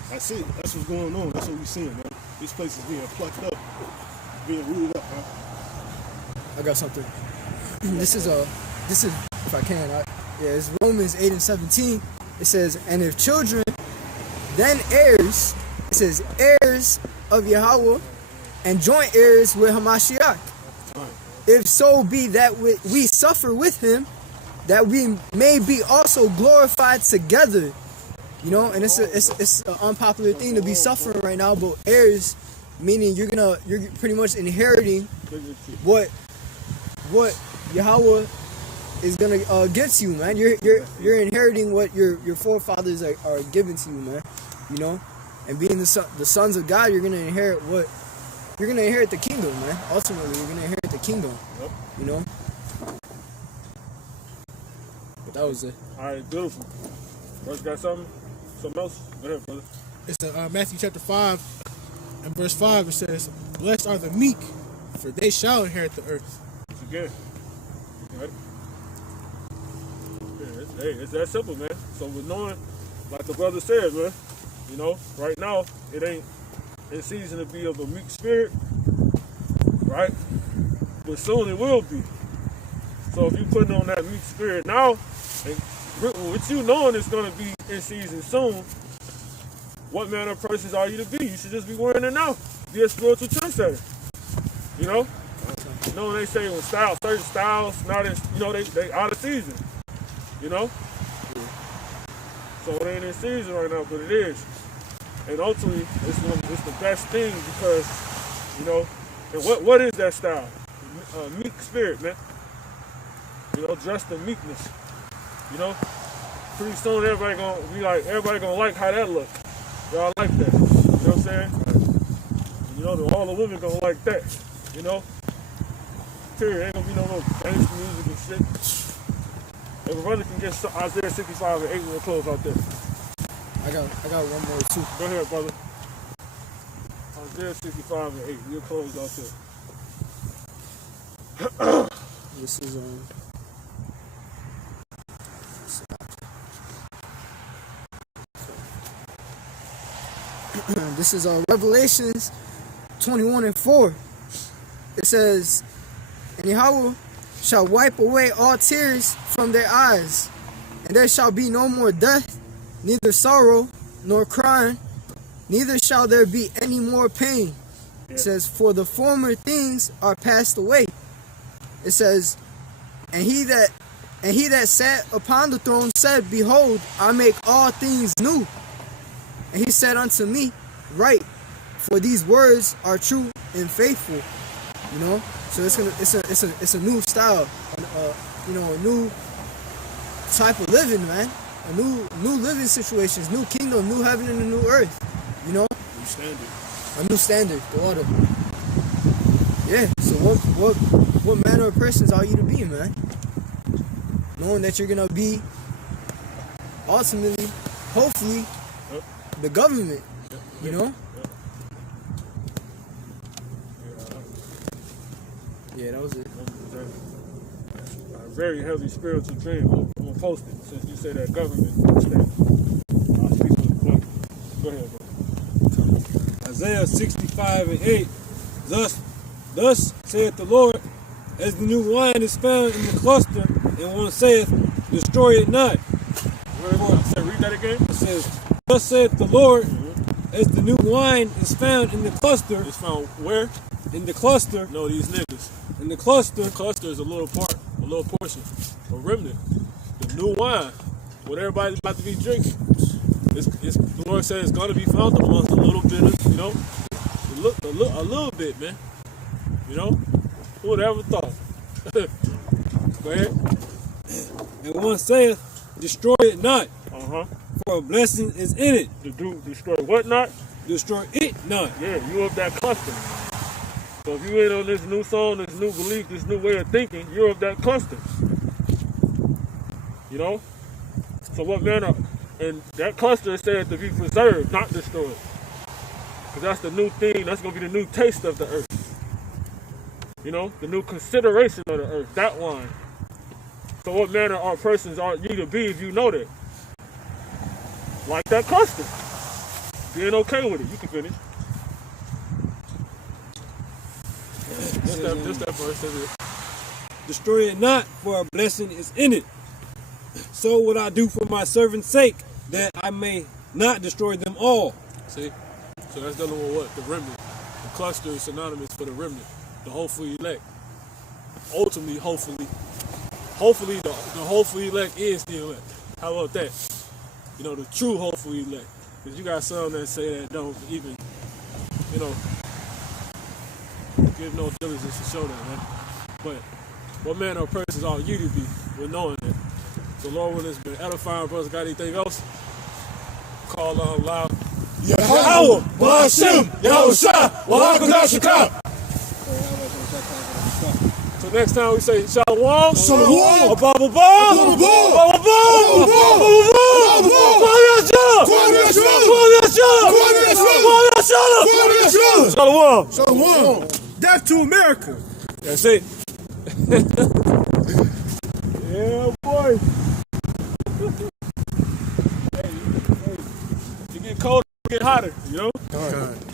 that's it. That's what's going on. That's what we're seeing, man. This place is being plucked up, being rooted up, man. I got something. This is if I can, it's Romans 8 and 17. It says, "And if children, then heirs." It says, "Heirs of Yahweh, and joint heirs with Hamashiach. If so be that we suffer with him, that we may be also glorified together. You know, and it's an unpopular thing to be suffering right now, but heirs, meaning you're pretty much inheriting what Yahweh is gonna give to you, man. You're inheriting what your forefathers are giving to you, man. You know, and being the sons of God, you're gonna inherit the kingdom, man. Ultimately, you're gonna inherit the kingdom. Yep. You know. But that was it. All right, beautiful. First, got something else? Go ahead, brother. It's Matthew chapter 5 and verse 5. It says, "Blessed are the meek, for they shall inherit the earth." It's again. Right? Yeah, it's that simple, man. So with knowing, like the brother said, man, you know, right now it ain't in season to be of a meek spirit, right? But soon it will be. So if you putting on that meek spirit now, and with you knowing it's gonna be in season soon, what manner of persons are you to be? You should just be wearing it now. Be a spiritual trendsetter. You know? You know when they say when certain styles not in, you know, they out of season. You know? So it ain't in season right now, but it is. And ultimately, it's the best thing because, you know, and what is that style? Meek spirit, man. You know, dressed in meekness. You know? Pretty soon everybody gonna like how that look. Y'all like that. You know what I'm saying? You know, all the women gonna like that. You know? Period. Ain't gonna be no little gangster music and shit. If a brother can get Isaiah 65 and 8, we'll close out there. I got one more too. Go ahead, brother. Isaiah 65 and 8, we'll close out there. This is this is Revelations 21 and 4. It says, "And Yahweh shall wipe away all tears from their eyes, and there shall be no more death, neither sorrow nor crying, neither shall there be any more pain." It says, "For the former things are passed away." It says, and he that sat upon the throne said, "Behold, I make all things new." And he said unto me, "Write, for these words are true and faithful." You know, so it's a new style, you know, a new type of living, man. A new living situations, new kingdom, new heaven and a new earth. You know, New standard. a new standard, the order. Yeah. So what manner of persons are you to be, man? Knowing that you're gonna be ultimately, hopefully, the government. You know. Yeah, that was it. A very heavy spiritual dream. I'm gonna post it since you say that government thing. I'll speak to the book. Go ahead, bro. Isaiah 65 and 8. Thus saith the Lord, as the new wine is found in the cluster, and one saith, destroy it not. Read that again. It says, thus saith the Lord, as the new wine is found in the cluster. It's found where? In the cluster. No, these niggas. In the cluster. The cluster is a little portion, a remnant. The new wine, what everybody's about to be drinking. It's the Lord said it's gonna be found amongst a little bit of, you know, a little bit, man. You know, who would ever thought? Go ahead. And one saith, destroy it not, For a blessing is in it. To destroy what not? Destroy it not. Yeah, you of that cluster. So if you ain't on this new song, this new belief, this new way of thinking, you're of that cluster. You know? So what manner? And that cluster is said to be preserved, not destroyed. Because that's the new thing, that's going to be the new taste of the earth. You know? The new consideration of the earth, that wine. So what manner of persons are you to be if you know that? Like that cluster. Being okay with it. You can finish. Just that verse. That's it. Destroy it not, for a blessing is in it. So will I do for my servant's sake, that I may not destroy them all. See? So that's dealing with what? The remnant. The cluster is synonymous for the remnant, the hopeful elect. Ultimately, hopefully, the hopeful elect is the elect. How about that? You know, the true hopeful elect. Because you got some that say that don't even, you know, give no diligence to show that, man. But what manner of persons ought you to be with knowing that? So Lord, when it's been edifying, brothers, got anything else? Call on loud. Yahweh, Ba'ashem, Yahushua, Wa'akadashaka. So next time we say Shalom, Shalom, Ababa, Shalom. Shalom. Death to America. That's it. Yeah, boy. It get colder, it get hotter, you know? God.